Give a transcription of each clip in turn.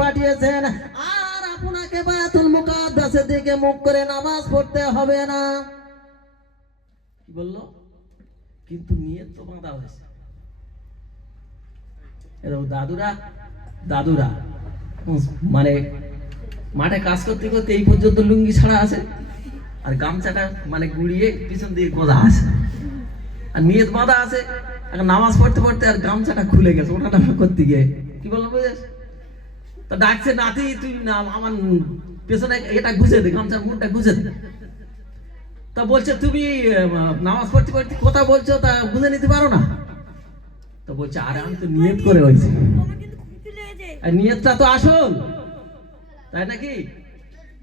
পাঠিয়েছেন, আর আপনাকে বায়তুল মুকাদ্দাসের দিকে মুখ করে নামাজ পড়তে হবে না। কি বললো? কিন্তু নিয়ত তো বাঁধা হয়েছে। দাদুরা মানে মাঠে কাজ করতে করতে এই পর্যন্ত লুঙ্গি ছাড়া আছে, আর গামছাটা মানে গুড়িয়ে পিছন দিয়ে গোদা আছে, আর নিয়ত বাঁধা আছে। এখন নামাজ পড়তে পড়তে আর গামছাটা খুলে গেছে, ওটা করতে গিয়ে কি বললো বুঝেছ? তা ডাকছে, নাতি তুই আমার পেছনে এটা গুজে দে, গামছার মুখটা গুজে দে। তা বলছে তুমি নামাজ পড়তে পড়তে কথা বলছো, তা বুঝে নিতে পারো না? তো বলছে আরে আমি তো নিয়ত করে হয়েছি, আর নিয়তটা তো আসল, তাই নাকি?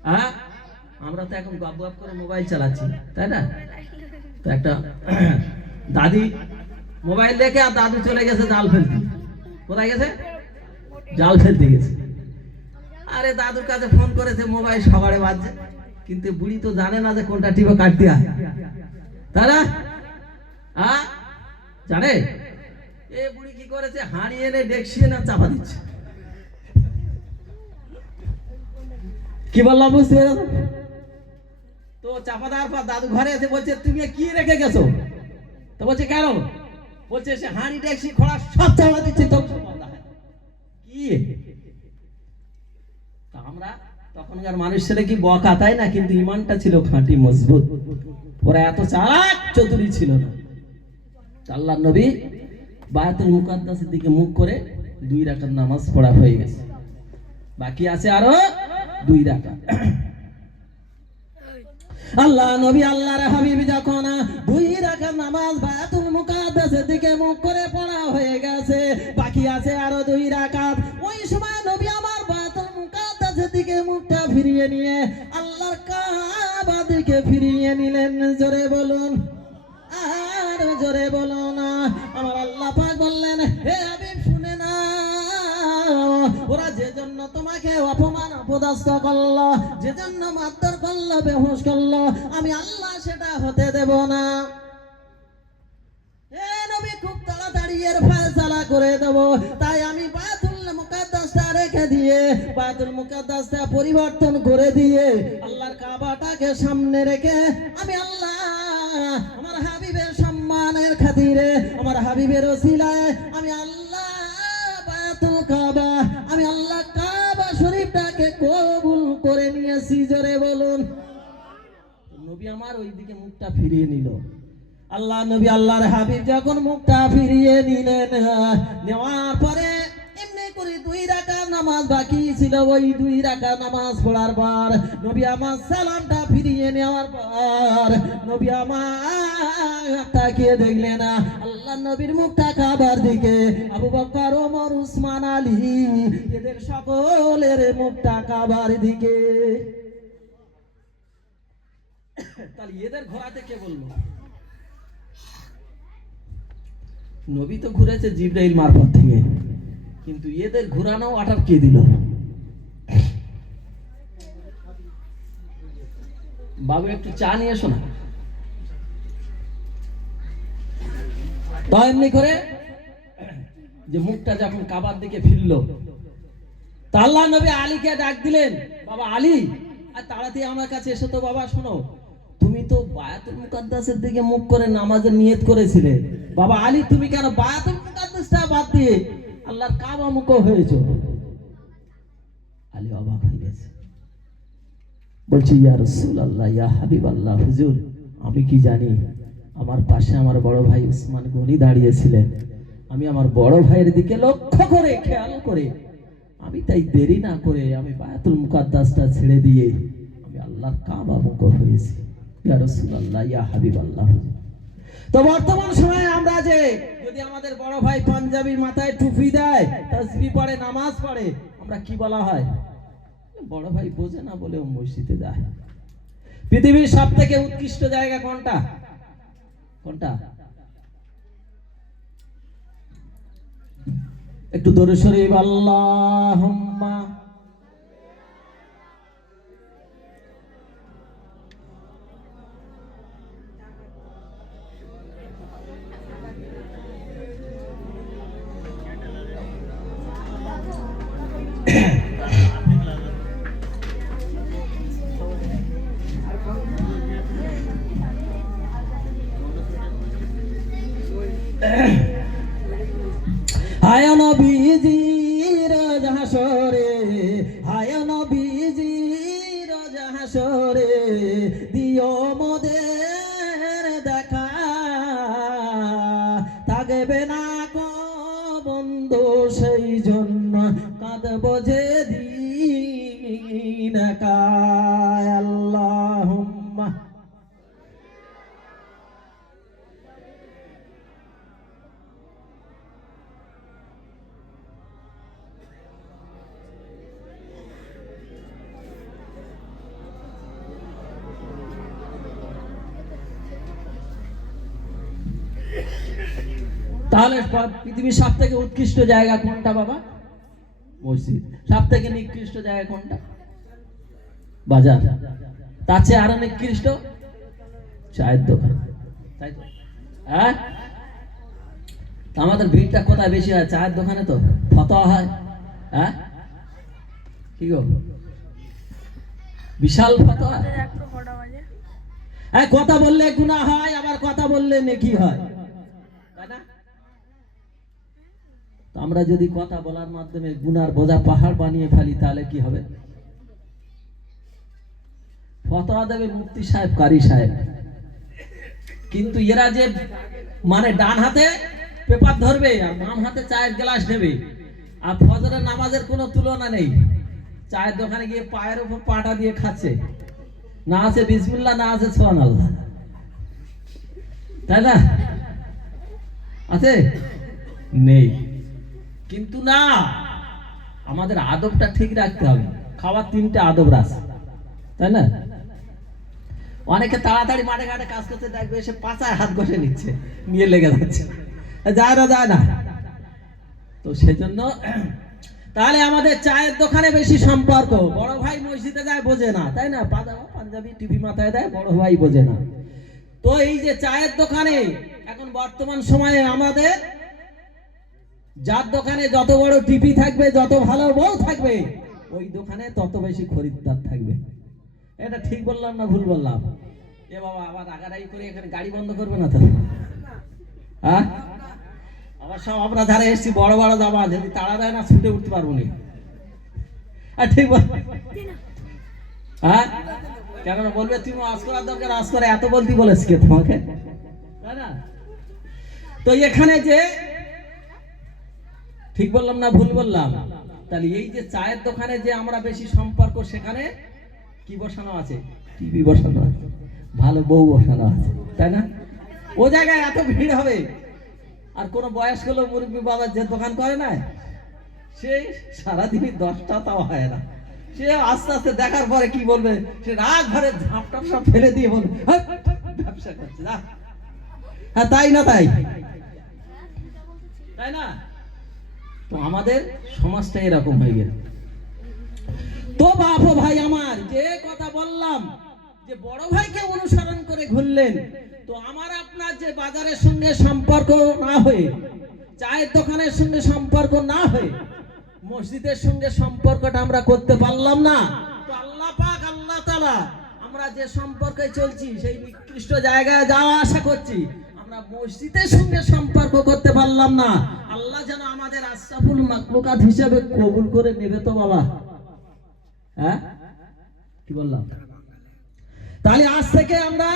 হ্যাঁ, আমরা তো এখন গপ গপ করে মোবাইল চালাচ্ছি, তাই না? তো একটা দাদি মোবাইল দেখে, আর দাদু চলে গেছে জাল ফেলতে। কোথায় গেছে? জাল ফেলতে গেছে। আরে দাদুর কাছে ফোন করেছে, মোবাইল সকালে বাজছে, কিন্তু বুড়ি তো জানে না যে কোনটা টিপে কাটতে হয়, তাই না? হ্যাঁ, জানে? এ বুড়ি কি করেছে, হাঁড়ি এনে ডেকসি এনে চাপা দিচ্ছে। কি বললাম বুঝতে পেরেছ? তো চাপা দেওয়ার পর দাদু ঘরে এসে বলছে তুমি কি রেখে গেছো? তো বলছে কেন? বলছে সে হাঁড়ি ডেকসি খোড়া সব চাপা দিচ্ছে। তো কি আমরা তখনকার মানুষ ছেলে কি বকা, তাই না? কিন্তু ইমানটা ছিল খাঁটি মজবুত, ওরা এত চালাক চতুরি ছিল না। আল্লাহর নবী বায়তুল মুকাদ্দাসের দিকে মুখ করে 2 রাকাত নামাজ পড়া হয়ে গেছে, বাকি আছে আরো 2 রাকাত। আল্লাহ নবী আল্লাহর হাবিব যখন 2 রাকাত নামাজ বায়তুল মুকাদ্দাসের দিকে মুখ করে পড়া হয়ে গেছে, বাকি আছে আরো 2 রাকাত। ওই সময় নবী আমার বায়তুল মুকাদ্দাসের দিকে মুখটা ফিরিয়ে নিয়ে আল্লাহর কাবা দিকে ফিরিয়ে নিলেন। জোরে বলুন, আর জোরে বলো না। আমার আল্লাহ পাক বললেন, হে হাবিব শুনে না, ওরা যে জন্য তোমাকে অপমান অপদস্থ করলো, যে জন্য মারধর করলো, বেহুশ করলো, আমি আল্লাহ সেটা হতে দেব না। হে নবী, খুব তাড়াতাড়ি এর ফয়সালা করে দেব। তাই আমি বায়তুল মুকাদ্দাসটা রেখে দিয়ে, বায়তুল মুকাদ্দাসটা পরিবর্তন করে দিয়ে আল্লাহর কাবাটাকে সামনে রেখে আমি আল্লাহ আমার হাবিবের সম্মানের খাতিরে, আমার হাবিবের ওসিলায় আমি আল্লাহ বায়তুল কাবা, আমি আল্লাহ কাবা শরীফটাকে কবুল করে নিয়েছি। জোরে বলুন। নবী আমার ওই দিকে মুখটা ফিরিয়ে নিল। আল্লাহ নবী আল্লাহর হাবিব যখন মুখটা ফিরিয়ে নিলেন, নেওয়ার পরে এমনি করে 2 রাকাত নামাজ বাকি ছিল। ওই 2 রাকাত নামাজ পড়ার পর নবী আমার সালামটা ফিরিয়ে নেওয়ার পর নবী আমার তাকিয়ে দেখলেন আল্লাহ নবীর মুখটা কাবার দিকে। আবু বকর, ওমর, উসমান, আলী এদের সকলের মুখটা কাবার দিকে। তাহলে এদের ঘোরাতে কে বললো? নবী তো ঘুরেছে জিবরাইল মারফত থেকে, কিন্তু এদের ঘুরানো অর্ডার কে দিল? বাবু একটু চা নিয়ে এসো না। তো এমনি করে যে মুখটা যখন কাবার দিকে ফিরলো, তা আল্লাহ নবী আলীকে ডাক দিলেন, বাবা আলী, আর তাড়াতাড়ি আমার কাছে এসো তো। বাবা শোনো, তুমি তো বায়াতুল মুকাদ্দাসের দিকে মুখ করে নামাজের নিয়ত করেছিলে, বাবা আলী তুমি কেন বায়াতুল মুকাদ্দাসটা বাদ দিয়ে আল্লাহর কাবা মুখ হয়েছো? আলী অবাক হয়ে গেছে, বলছি ইয়া রাসূলুল্লাহ, ইয়া হাবিবাল্লাহ, হুজুর আমি কি জানি, আমার পাশে আমার বড় ভাই উসমান গনি দাঁড়িয়েছিলেন, আমি আমার বড় ভাইয়ের দিকে লক্ষ্য করে খেয়াল করে আমি তাই দেরি না করে আমি বায়াতুল মুকাদ্দাসটা ছেড়ে দিয়ে আমি আল্লাহর কাবা মুখ হয়েছি। ইয়া রাসূলুল্লাহ, ইয়া হাবিবাল্লাহ। তো বর্তমান সময়ে আমরা যে যদি আমাদের বড় ভাই পাঞ্জাবির মাথায় টুপি দেয়, তাসবিহ পড়ে, নামাজ পড়ে, আমরা কি বলা হয়? বড় ভাই বোঝে না বলে মসজিদে যায়। পৃথিবীর সবথেকে উৎকৃষ্ট জায়গা কোনটা? কোনটা? একটু দরুদ শরীফ আল্লাহুম্মা হাসরে, হায় নবীজি রোজ হাসরে দিও মোদের দেখা, থাকবে না কো বন্ধু সেই জন্য কাঁদব যে দিন একা। আল্লাহুম্মা তাহলে পৃথিবীর সব থেকে উৎকৃষ্ট জায়গা কোনটা বাবা? মসজিদ। সব থেকে নিকৃষ্ট জায়গা কোনটা? বাজার। তার চেয়ে আরো নিকৃষ্ট চায়ের দোকান, তাই তো? হ্যাঁ, আমাদের ভিড়টা কোথায় বেশি হয়? চায়ের দোকানে তো ফতোয়া হয়। হ্যাঁ কি গো, বিশাল ফতোয়া। হ্যাঁ, কথা বললে গুনাহ হয়, আবার কথা বললে নেকি হয়, তাই না? আমরা যদি কথা বলার মাধ্যমে গুনার বোঝা পাহাড় বানিয়ে ফেলি তাহলে কি হবে? ফতোয়া দেবে মুফতি সাহেব, কারি সাহেব, কিন্তু এরা যে মানে ডান হাতে পেপার ধরবে আর বাম হাতে চায়ের গ্লাস নেবে, আর ফজরের নামাজের কোনো তুলনা নেই। চায়ের দোকানে গিয়ে পায়ের উপর পাটা দিয়ে খাচ্ছে, না আছে বিসমিল্লাহ, না আছে সুবহানাল্লাহ, তাই না? আছে? নেই। কিন্তু না, আমাদের আদবটা ঠিক রাখতে হবে। খাওয়ার 3টে আদব আছে, তাই না? অনেকে তাড়াতাড়ি মাঠে ঘাটে কাজ করতে দেখবে, এসে পাছায় হাত ঘষে নিচ্ছে, নিয়ে লেগে যাচ্ছে, যায় না। তো সেজন্য তাহলে আমাদের চায়ের দোকানে বেশি সম্পর্ক। বড় ভাই মসজিদে যায় বোঝে না, তাই না? পাঞ্জাবি টিভি মাথায় দেয়, বড় ভাই বোঝে না। তো এই যে চায়ের দোকানে এখন বর্তমান সময়ে আমাদের, যার দোকানে যত বড় টিভি থাকবে, যত ভালো বউ থাকবে, ওই দোকানে তত বেশি খরিদ্দার থাকবে। এটা ঠিক বললাম না ভুল বললাম? এ বাবা, আবার রাগারাগি করে এখানে গাড়ি বন্ধ করবে না তো? হ্যাঁ, আবার সব আমরা ধারে এসছি, বড় বড় দাবা, যদি তাড়া দেয় না ছুটে উঠতে পারবো না। ঠিক বল? হ্যাঁ, কেন বলবে তুমি আজ করার দরকার, আজ করে এত বলতে বলেছি কে তোমাকে, তাই না? তো এখানে যে ঠিক বললাম না ভুল বললাম? তাহলে এই যে চায়ের দোকানে যে আমরা বেশি সম্পর্ক, সেখানে কি বসানো আছে? টিভি বসানো আছে, ভালো বউ বসানো আছে, তাই না? ও জায়গায় এত ভিড় হবে। আর কোন বয়স্ক লোক মুরব্বী বাবা যে দোকান করে না, সে সারাদিনই 10টা তাও হয় না, সে আস্তে আস্তে দেখার পরে কি বলবে, সে রাগ ভরে ঝাপটাপ সব ফেলে দিয়ে বলবে ব্যবসা করছে না। হ্যাঁ, তাই না? তাই না? তো আমাদের সমাজটা এরকম হয়ে গেল। তো বাপ ভাই আমার, যে কথা বললাম যে বড় ভাইকে অনুসরণ করে ঘুরলেন, তো আমার আপনার যে বাজারের সঙ্গে সম্পর্ক না হয়ে, চায়ের দোকানের সঙ্গে সম্পর্ক না হয়ে, মসজিদের সঙ্গে সম্পর্কটা আমরা করতে পারলাম না। তো আল্লাহ পাক, আল্লাহ তাআলা, আমরা যে সম্পর্কে চলছি সেই নিকৃষ্ট জায়গায় যাওয়া আশা করছি, আমরা মসজিদের সঙ্গে সম্পর্ক করতে পারলাম না। আল্লাহ যেন আমাদের আশরাফুল মাখলুকাত হিসেবে কবুল করে নেবে তো বাবা। হ্যাঁ, কি বললাম? তাহলে আজ থেকে আমরা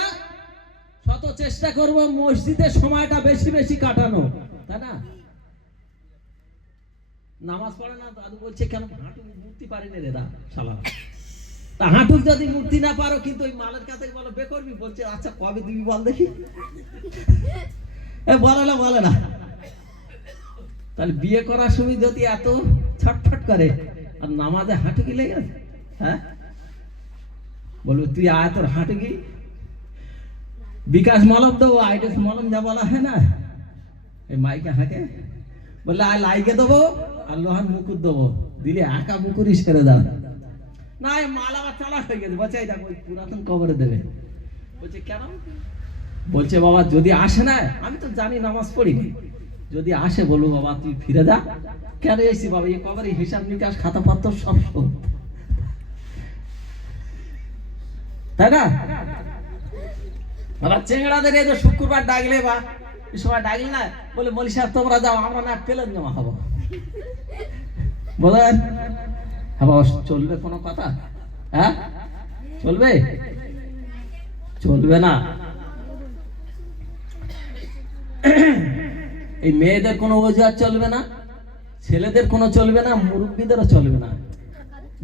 শত চেষ্টা করব মসজিদের সময়টা বেশি বেশি কাটানো, তাই না? নামাজ পড়ে না, দাদু বলছে কেন হাঁটু মুক্তি পারিনি রে দা শালা। তা হাঁটু যদি মুক্তি না পারো, কিন্তু ওই মালের কাছে বলো বে করবি, বলছে আচ্ছা কবে দিবি বল দেখি। বলে না। তাহলে বিয়ে করার সময় যদি এত ছটফট করে, আর নামাজে হাঁটু কি লেগে গেছে, হ্যাঁ বলবে তুই আয় তোর হাঁটু কি, বিকাশ মলম দেবো, আইটেস মলম যা বলা হয় না, এই মাইকে হাঁকে, বললে আয় লাইকে দেবো আর লোহার মুকুর দেবো, দিলে একা মুকুরই সেরে দাও না। মাল আবার চালা হয়ে গেছে, বলছে এই দেখো ওই পুরাতন কবরে দেবে। বলছে কেন? বলছে বাবা যদি আসে না, আমি তো জানি নামাজ পড়িনি, যদি আসে বলবো বাবা তুই ফিরে যা। কেন এসছি বাবা? এই কবরে হিসাব নিকাশ খাতা পত্র সব শোধ, তাই না? আবার চেংড়াদের এই যে শুক্রবার ডাকলে বা এই সময় ডাকলে না, বলে মলি সাহেব তোমরা যাও, আমরা না পেলেন জমা হবো। বলেন হ্যাঁ বাবা, চলবে কোনো কথা? হ্যাঁ চলবে? চলবে না। এই মেয়েদের কোনো অজুহাত চলবে না, ছেলেদের কোনো চলবে না, মুরব্বীদেরও চলবে না।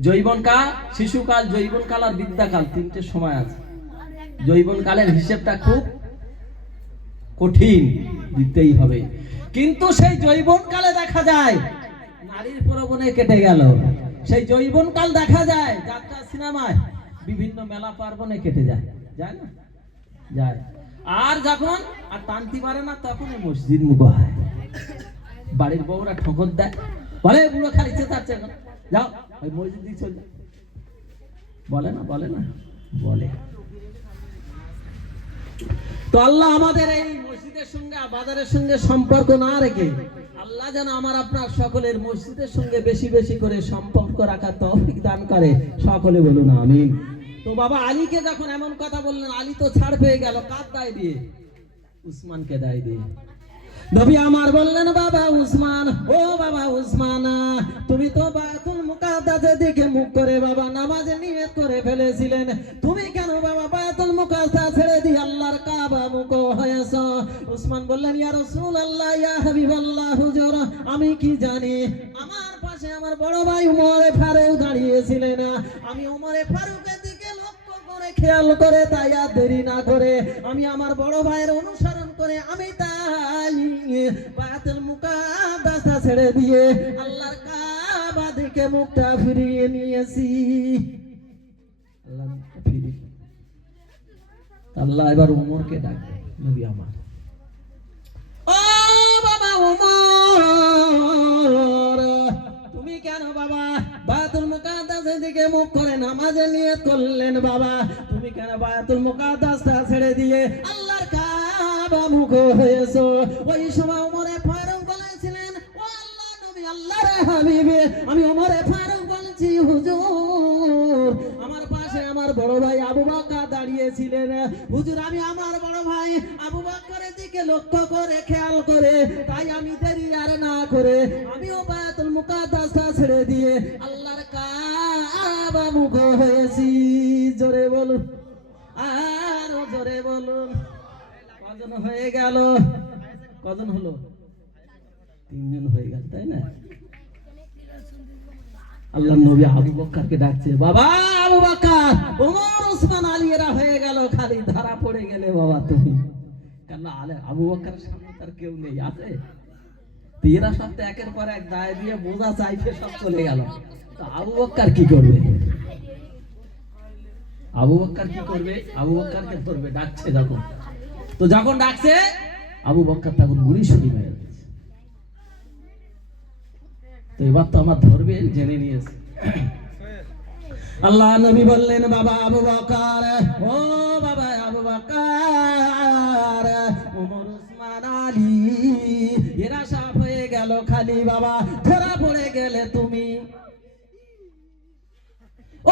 যৌবনকাল, শিশুকাল, যৌবনকাল আর বৃদ্ধাকাল, তিনটে সময় আছে। যৌবনকালের হিসেবটা খুব কঠিন, দিতেই হবে। কিন্তু সেই যৌবনকালে দেখা যায় নারীর প্রবণে কেটে গেল। সেই যৌবনকাল দেখা যায় যাত্রা সিনেমায়, বিভিন্ন মেলা পার্বণে কেটে যায়, যায় না? যায়। আর যখন আর টানতে পারে না, তখন মসজিদ মুখ হয়। বাড়ির বউরা ঠোকর দেয়, বলে বুড়ো খালি চেঁচাচ্ছে, যাও ওই মসজিদ দিয়ে চলে। বলে না? বলে না? বলে। তো আল্লাহ আমাদের এই মসজিদের সঙ্গে বাজারের সঙ্গে সম্পর্ক না রেখে, আল্লাহ যেন আমার আপনার সকলের মসজিদের সঙ্গে বেশি বেশি করে সম্পর্ক রাখার তৌফিক দান করে। সকলে বলুন আমিন। তো বাবা আলীকে যখন এমন কথা বললেন, আলী তো ছাড় পেয়ে গেল। কার দায় দিয়ে? উসমানকে দায় দিয়ে। নবী আমার বললেন, বাবা উসমান, ও বাবা উসমান, তুমি তো বায়তুল মুকাদ্দাসের দিকে মুখ করে বাবা নামাজে নিয়ত করে ফেলেছিলেন, তুমি কেন বাবা বায়তুল মুকাদ্দাস ছেড়ে দিয়ে আল্লাহর কাবা মুখ হয়েছো? উসমান বললেন, ইয়া রাসূলুল্লাহ, ইয়া হাবিবাল্লাহ, হুজুর আমি কি জানি? আমার পাশে আমার বড় ভাই ওমর ফারুক দাঁড়িয়েছিলেন, আমি ওমর ফারুকের দিকে লক্ষ্য করে খেয়াল করে তাই আর দেরি না করে আমি আমার বড় ভাইয়ের অনুসরণ করে আমি তাই বায়তুল মুকাদ্দাস ছেড়ে দিয়ে আল্লাহর কাবা দিকে মুখটা ফিরিয়ে নিয়েছি। আল্লাহ এবার ওমরকে ডাকে, নবী আমার, ও বাবা ওমর, তুমি কেন বাবা বায়তুল মুকাদ্দাসের দিকে মুখ করে নামাজে নিয়ত করলেন? বাবা তুমি কেন বায়তুল মুকাদ্দাসটা ছেড়ে দিয়ে আল্লাহর কাবা মুখ হয়েছো? ওই সময় ওমরে ফারুক বলেছিলেন, ও আল্লাহ নবী, আল্লাহর হাবিব, আমি ওমরে ফারুক বলছি, হুজুর আমার পাশে আমার বড় ভাই আবু বকর দাঁড়িয়েছিলেন, হুজুর আমি আমার বড় ভাই আবু বকরের দিকে লক্ষ্য করে খেয়াল করে তাই আমি দেরি আর না করে আমিও বায়তুল মুকাদ্দাসটা ছেড়ে দিয়ে আল্লাহর কাবা মুখ হয়েছি। জোরে বলুন, আর জোরে বলুন। কজন হয়ে গেল? কজন হলো? তিনজন হয়ে গেল, তাই না? আল্লাহ নবী আবু বকরকে ডাকছে, বাবা আবু বকর, ওমর, ওসমান, আলী এরা হয়ে গেল, খালি ধরা পড়ে গেলে বাবা তুমি। কেন আবু বকরের সামনে তার কেউ নেই, আছে? এরা সব তো একের পর এক দায় দিয়ে বোঝা চাইছে, সব চলে গেল। তো আবু বকর কি করবে? আবু বকর কি করবে? আবু বকরকে ধরবে, ডাকছে যখন। তো যখন ডাকছে আবু বকর তখন গুলি শুনি মেরে দিচ্ছে। তো এবার তো আমার ধরবে জেনে নিয়েছে। আল্লাহ নবী বললেন, বাবা আবু বকর, ও বাবা আবু বকর, ওমর, ওসমান, আলী এরা সব হয়ে গেল, খালি বাবা ধরা পড়ে গেলে তুমি।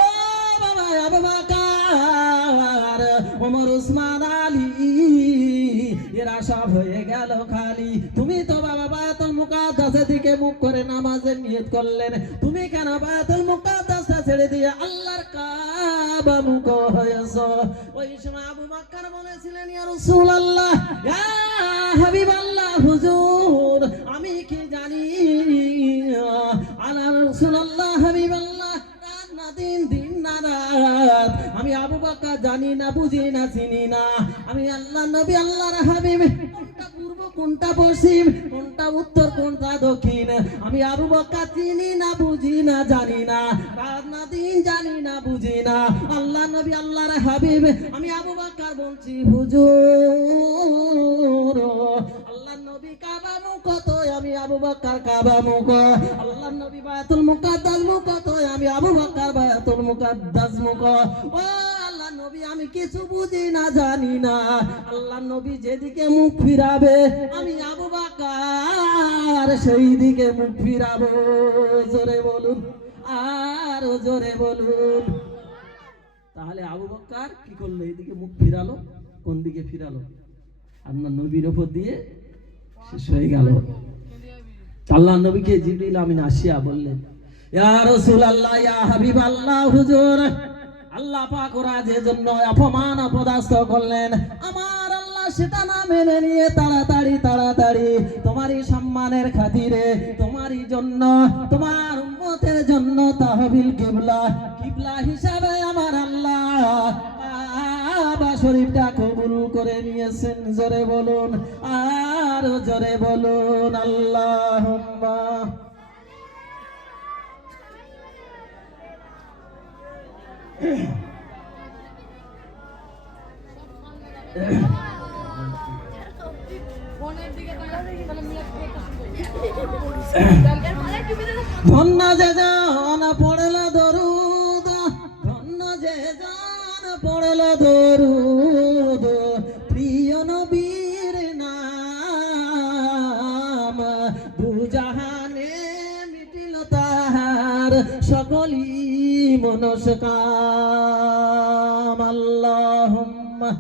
ও বাবা আবু বকর, ওমর, ওসমান, আলী এরা সব হয়ে গেল, খালি তুমি তো বাবা বায়তুল মুকাদ্দাসের দিকে মুখ করে নামাজের নিয়ত করলেন, তুমি কেন বায়তুল মুকাদ্দাসটা ছেড়ে দিয়ে আল্লাহর কাবা মুখ হয়েছো? ওই সময় আবু বকর বলেছিলেন, ইয়া রাসূলুল্লাহ, ইয়া হাবিবাল্লাহ, হুজুর আমি কি জানি? আলা রাসূলুল্লাহ, হাবিবাল্লাহ, রাত না দিন, দিন না রাত আমি আবু বকর জানি না, বুঝি না, চিনি না। আমি আল্লাহ নবী, আল্লাহর হাবিব, কোনটা পূর্ব কোনটা পশ্চিম, কোনটা উত্তর কোনটা দক্ষিণ আমি আবু বকর চিনি না, বুঝি না, জানি না, রাত না দিন জানি না, বুঝি না। আল্লাহ নবী, আল্লাহর হাবিব, আমি আবু বকর বলছি, হুজুর আল্লাহ নবী কাবা মুখ তো আমি আবু বকর কাবা মুখ, আল্লাহ নবী বায়তুল মুকাদ্দাস মুখ তো আমি আবু বকর বায়তুল মুকাদ্দাস মুখ। ও আল্লাহ নবী আমি কিছু বুঝি না, জানি না, আল্লাহ নবী যেদিকে মুখ ফিরাবে আমি আবু বকর সেই দিকে মুখ ফিরাবো। জোরে বলুন, আর জোরে বলুন। তাহলে আবু বকর কি করলো? এইদিকে মুখ ফিরালো। কোন দিকে ফিরালো? আল্লাহ নবীর উপর দিয়ে শেষ হয়ে গেল। আল্লাহ নবীকে জিবরিল আমিন আসিয়া বললেন, ইয়া রাসূলুল্লাহ, ইয়া হাবিবাল্লাহ, হুজুর আল্লাহ পাক ওরা যে জন্য অপমান অপদস্থ করলেন, আমার আল্লাহ সেটা না মেনে নিয়ে তাড়াতাড়ি তোমারই সম্মানের খাতিরে, তোমারই জন্য, তোমার উম্মতের জন্য তাহবিল কিবলা হিসাবে আমার আল্লাহ কাবা শরীফটা কবুল করে নিয়েছেন। জোরে বলুন, আর জোরে বলুন আল্লাহুম্মা। ধন্য যে জন পড়ল দরুদ, ধন্য যে জন পড়ল দরুদ, প্রিয় নবীর নাম, দুজাহানে মিটিল তাহার সকলি মনস্কাম। আল্লাহুম্মা।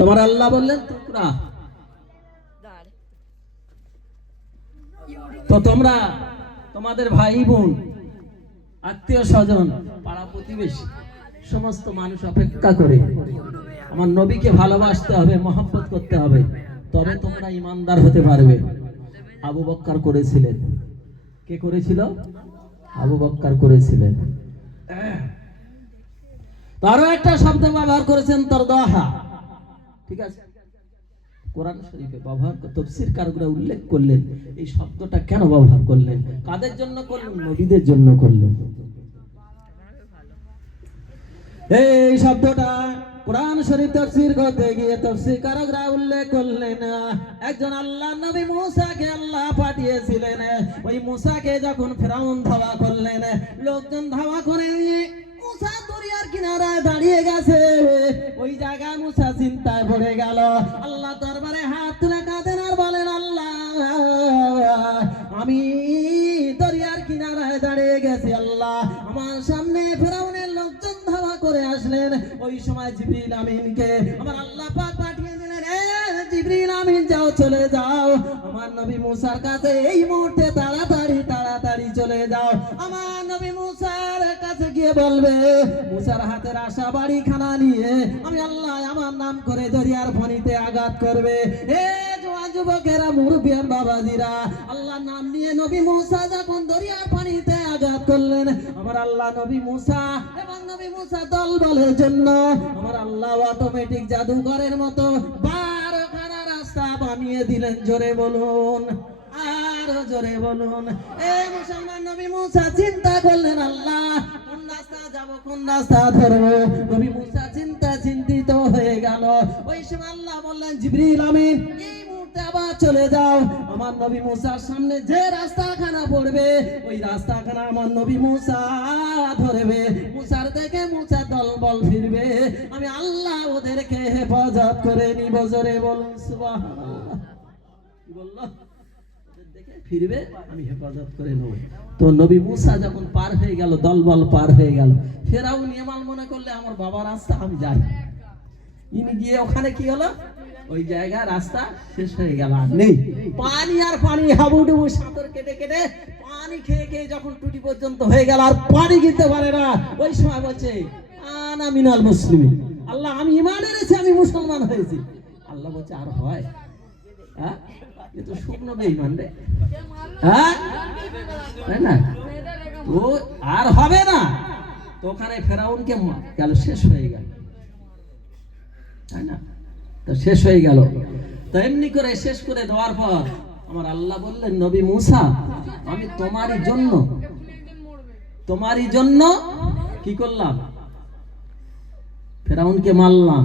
তোমার আল্লাহ বললেন টুকরা, তো তোমরা তোমাদের ভাই বোন, আত্মীয় স্বজন, পাড়া প্রতিবেশী সমস্ত মানুষ অপেক্ষা করে আমার নবীকে ভালোবাসতে হবে, মহব্বত করতে হবে, তবে তোমরা ইমানদার হতে পারবে। আবু বকর করেছিলেন। কে করেছিল? আবু বকর করেছিলেন। তারও একটা শব্দ ব্যবহার করেছেন, তরদাহা। ঠিক আছে, কোরআন শরীফে ব্যবহার, তাফসীর কারকরা উল্লেখ করলেন এই শব্দটা কেন ব্যবহার করলেন, কাদের জন্য করলেন? নবীদের জন্য করলেন। এই শব্দটা কোরআন শরীফ তাফসীর করতে গিয়ে তাফসীর কারকরা উল্লেখ করলেন, একজন আল্লাহর নবী মুসাকে আল্লাহ পাঠিয়েছিলেন। ওই মুসাকে যখন ফেরাউন ধাওয়া করলেন, লোকজন ধাওয়া করে নিয়ে মুসা দরিয়ার কিনারায় দাঁড়িয়ে গেছে। ওই জায়গায় মুসা চিন্তায় পড়ে গেল, আল্লাহ দরবারে হাত তুলে কাঁদেন আর বলেন, আল্লাহ আমি দরিয়ার কিনারায় দাঁড়িয়ে গেছি, আল্লাহ আমার সামনে ফেরাউনের লোকজন ধাওয়া করে আসলেন। ওই সময় জিবরিল আমিনকে আমার আল্লাহ পাক পাঠিয়ে দিলেন, এ জিবরিল আমিন যাও, চলে যাও আমার নবী মুসার কাছে, এই মুহূর্তে তাড়াতাড়ি চলে যাও। আমার নবী মুসার কাছে গিয়ে বলবে, মুসার হাতের আশা বাড়ি খানা নিয়ে আমি আল্লাহ আমার নাম করে দরিয়ার পানিতে আঘাত করবে। এ জওয়ান যুবকেরা, মুরব্বিয়ান বাবাজিরা, আল্লাহর নাম নিয়ে নবী মুসা যখন দরিয়ার পানিতে আঘাত করলেন, আমার আল্লাহ নবী মুসা এবং নবী মুসা দল বলের জন্য আমার আল্লাহ অটোমেটিক জাদুঘরের মতো 12খানা রাস্তা বানিয়ে দিলেন। জোরে বলুন, আর জোরে বলুন। এই মুসলমান নবী মুসা চিন্তা করলেন, আল্লাহ কোন রাস্তা যাব, কোন রাস্তা ধরবো। নবী মুসা চিন্তিত হয়ে গেল। ওই সময় আল্লাহ বললেন, জিবরিল আমিন এই মুহূর্তে আবার চলে যাও, আমার নবী মুসার সামনে যে রাস্তাখানা পড়বে ওই রাস্তাখানা আমার নবী মুসা ধরবে। মুসার দেখে মুসা দলবল ফিরবে, আমি আল্লাহ ওদেরকে হেফাজত করে নিব। জোরে বলুন সুবহানাল্লাহ। কি বললো? ফিরবে, আমি হেফাজত করে নেব। তো নবী মুসা যখন পার হয়ে গেল, দলবল পার হয়ে গেল, ফেরাউন ইমাম মনে করলে আমার বাবার রাস্তা আমি যাই। ইনি গিয়ে ওখানে কি হলো, ওই জায়গা রাস্তা শেষ হয়ে গেল, আর নেই পানি, আর পানি হাবুডুবু সাঁতার কেটে পানি খেয়ে যখন টুটি পর্যন্ত হয়ে গেল, আর পানি কিনতে পারে না। ওই সময় বলছে, আনা মিনাল মুসলিমিন, আল্লাহ আমি ঈমান এনেছি, আমি মুসলমান হয়েছি। আল্লাহ বলছে, আর হয়? হ্যাঁ, এ তো শুকনো বেঈমান রে, হ্যাঁ তাই না, তো আর হবে না। তো ওখানে ফেরাউনকে গেল, শেষ হয়ে গেল, তাই না? তো শেষ হয়ে গেল। তো এমনি করে শেষ করে দেওয়ার পর আমার আল্লাহ বললেন, নবী মুসা আমি তোমারই জন্য কি করলাম, ফেরাউনকে মারলাম,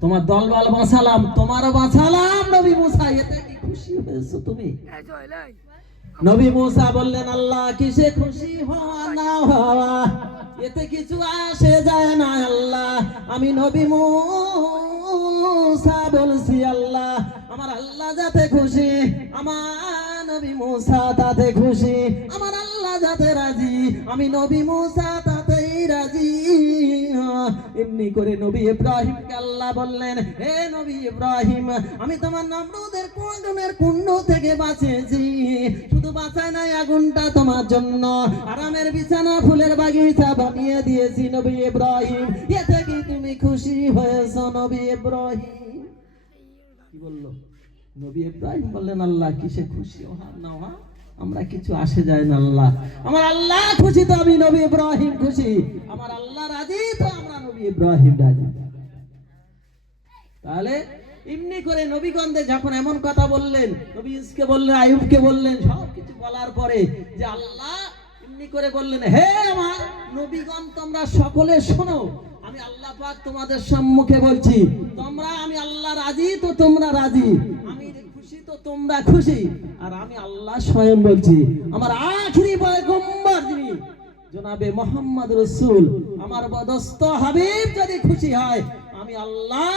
তোমার দলবল বাঁচালাম, তোমারও বাঁচালাম। নবী মুসা এতে কি খুশি হয়েছো তুমি? নবী মুসা বললেন, আল্লাহ কিসে খুশি হওয়া না হওয়া এতে কিছু আসে যায় না, আল্লাহ আমি নবী মুসা বলছি, আল্লাহ আমার আল্লাহ যাতে খুশি, আমার নবী মুসা তাতে খুশি, আমার আল্লাহ যাতে রাজি, আমি নবী মুসা রাজি। এমনি করে নবী ইব্রাহিমকে আল্লাহ বললেন, হে নবী ইব্রাহিম, আমি তোমার নমরুদের আগুনের কুণ্ড থেকে বাঁচিয়েছি, শুধু বাঁচায় নাই, আগুনটা তোমার জন্য আরামের বিছানা, ফুলের বাগিচা বানিয়ে দিয়েছি নবী ইব্রাহিম। এতে কি তুমি খুশি হয়েছ নবী ইব্রাহিম? কি বললো নবী ইব্রাহিম? বললেন, আল্লাহ কিসে খুশি না হওয়া আমরা কিছু আসে যায় না আল্লাহ, আমার আল্লাহ খুশি তো আমি নবী ইব্রাহিম খুশি, আমার আল্লাহ রাজি তো আমরা নবী ইব্রাহিম রাজি। তাহলে এমনি করে নবীগণে যখন এমন কথা বললেন, নবী ইসকে বললেন, আইয়ুবকে বললেন, সব কিছু বলার পরে যে আল্লাহ এমনি করে বললেন, হে আমার নবীগণ তোমরা সকলে শোনো, আমি আল্লাহ পাক তোমাদের সম্মুখে বলছি, তোমরা, আমি আল্লাহ রাজি তো তোমরা রাজি, আমি খুশি তো তোমরা খুশি, আর আমি আল্লাহ স্বয়ং বলছি, আমার আখিরি পয়গম্বর যিনি জনাবে মুহাম্মদ রাসূল, আমার বদস্ত হাবিব যদি খুশি হয়, আমি আল্লাহ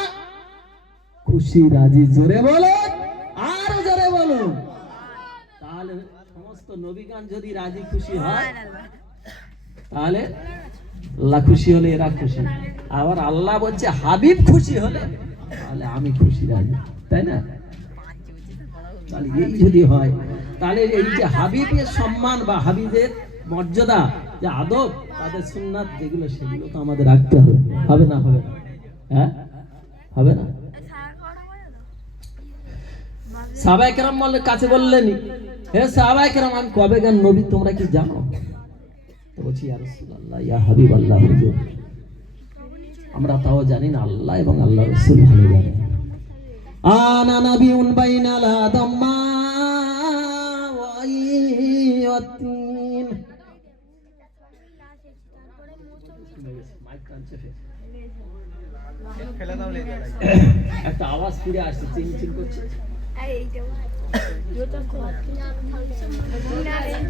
খুশি রাজি। জোরে বলুন, আর জোরে বলুন। তাহলে সমস্ত নবীগণ যদি রাজি খুশি হয়, তাহলে আল্লাহ খুশি হলে এরা খুশি, আবার আল্লাহ বলছে হাবিব খুশি হলে তাহলে আমি খুশি রাজি, তাই না? তাহলে এই যদি হয়, তাহলে এই যে হাবিবের সম্মান বা হাবিবের মর্যাদা, যে আদব, তাদের সুন্নাত যেগুলো, সেগুলো তো আমাদের রাখতে হবে। হবে না? হবে না? হ্যাঁ, হবে না? সাহাবায়ে কেরামের কাছে বললেন, হে সাহাবায়ে কেরাম, আমি কবেকার নবী তোমরা কি জানো? তো বলছি, ইয়া রাসূলুল্লাহ, ইয়া হাবিবাল্লাহ, হুজুর আমরা তাও জানি না, আল্লাহ এবং আল্লাহ রাসূল ভালো জানেন। আনা নাবিউন বাইনাল আদম্মা ওয়া ইয়াতিন। একটা আওয়াজ ফিরে আসছে, চিনচিন করছে।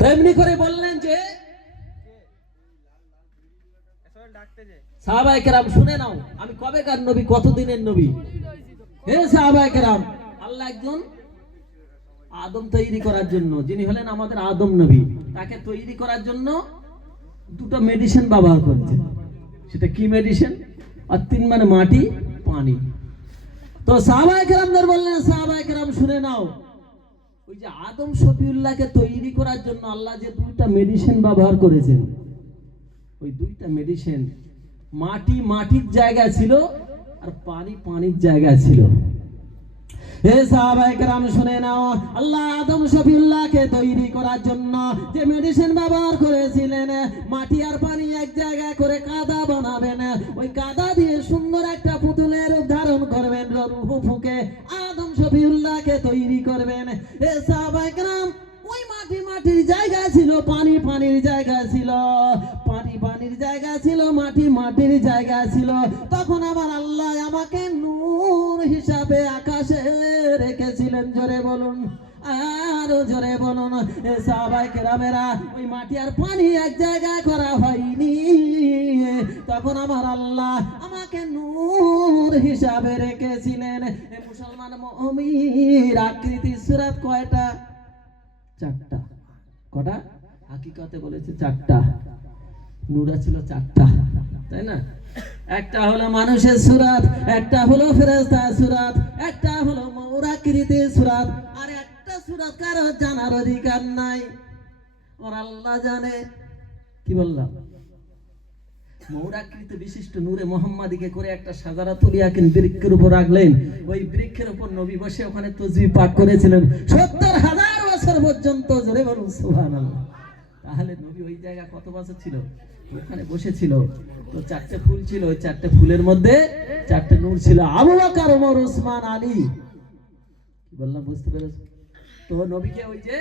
তেমনি করে বললেন যে সাহাবায়ে কেরাম শুনে নাও, আমি কবেকার নবী, কতদিনের নবী। হে সাহাবায়ে কেরাম, আল্লাহ একজন আদম তৈরি করার জন্য, যিনি হলেন আমাদের আদম নবী, তাকে তৈরি করার জন্য দুটো মেডিসিন ব্যবহার করছেন। সেটা কি মেডিসিন? আর তিন মানে মাটি, পানি। তো সাহাবায়ে কেরামদের বললেন, সাহাবায়ে কেরাম শুনে নাও, ওই যে আদম শফিউল্লাহকে তৈরি করার জন্য আল্লাহ যে দুইটা মেডিসিন ব্যবহার করেছেন, ওই দুইটা মেডিসিন, মাটি মাটির জায়গা ছিল, আর পানি পানির জায়গা ছিল। হে সাহাবায়ে কেরাম শুনে নাও, আল্লাহ আদম শফিউল্লাহকে তৈরি করার জন্য যে মেডিসিন ব্যবহার করেছিলেন, মাটি আর পানি এক জায়গায় করে কাদা বানাবেন, ওই কাদা দিয়ে সুন্দর একটা পুতুলের রূপ ধারণ করবেন, রূহ ফুঁকে আদম শফিউল্লাহকে তৈরি করবেন। হে সাহাবায়ে কেরাম, ওই মাটি মাটির জায়গা ছিল, পানি পানির জায়গা ছিল, পানি পানির জায়গা ছিল, মাটি মাটির জায়গা ছিল। তখন আমার আল্লাহ আমাকে নূর হিসাবে আকাশে রেখেছিলেন। জোরে বলুন, আরো জোরে বলুন। সাহাবায়ে কেরামেরা, ওই মাটি আর পানি এক জায়গায় করা হয়নি, তখন আমার আল্লাহ আমাকে নূর হিসাবে রেখেছিলেন। মুসলমান মুমিন, আকৃতির সূরত কয়টা? চারটা। কটা? হাকিকতে বলেছে চারটা, নূরা ছিল চারটা, তাই না? একটা হলো মানুষের সূরত, একটা হলো ফেরেশতার সূরত, একটা হলো ময়ূর আকৃতির সূরত, আর একটা সূরত কারো জানার অধিকার নাই, আর আল্লাহ জানে। কি বললাম? ময়ূর আকৃতি বিশিষ্ট নূরে মুহাম্মাদিকে করে একটা শাজারাতুল ইয়াকিন বৃক্ষের উপর রাখলেন। ওই বৃক্ষের উপর নবী বসে ওখানে তাসবিহ পাঠ করেছিলেন ৭০,০০০ বছর পর্যন্ত। জোরে বলুন সুবহানাল্লাহ। তাহলে নবী ওই জায়গা কত বছর ছিল? ওখানে বসেছিল। তো চারটে ফুল ছিল, ওই চারটে ফুলের মধ্যে চারটে নূর ছিল, আবু বকর, ওমর, ওসমান, আলী। কি বললাম বুঝতে পেরেছো? তো নবীকে ওই যে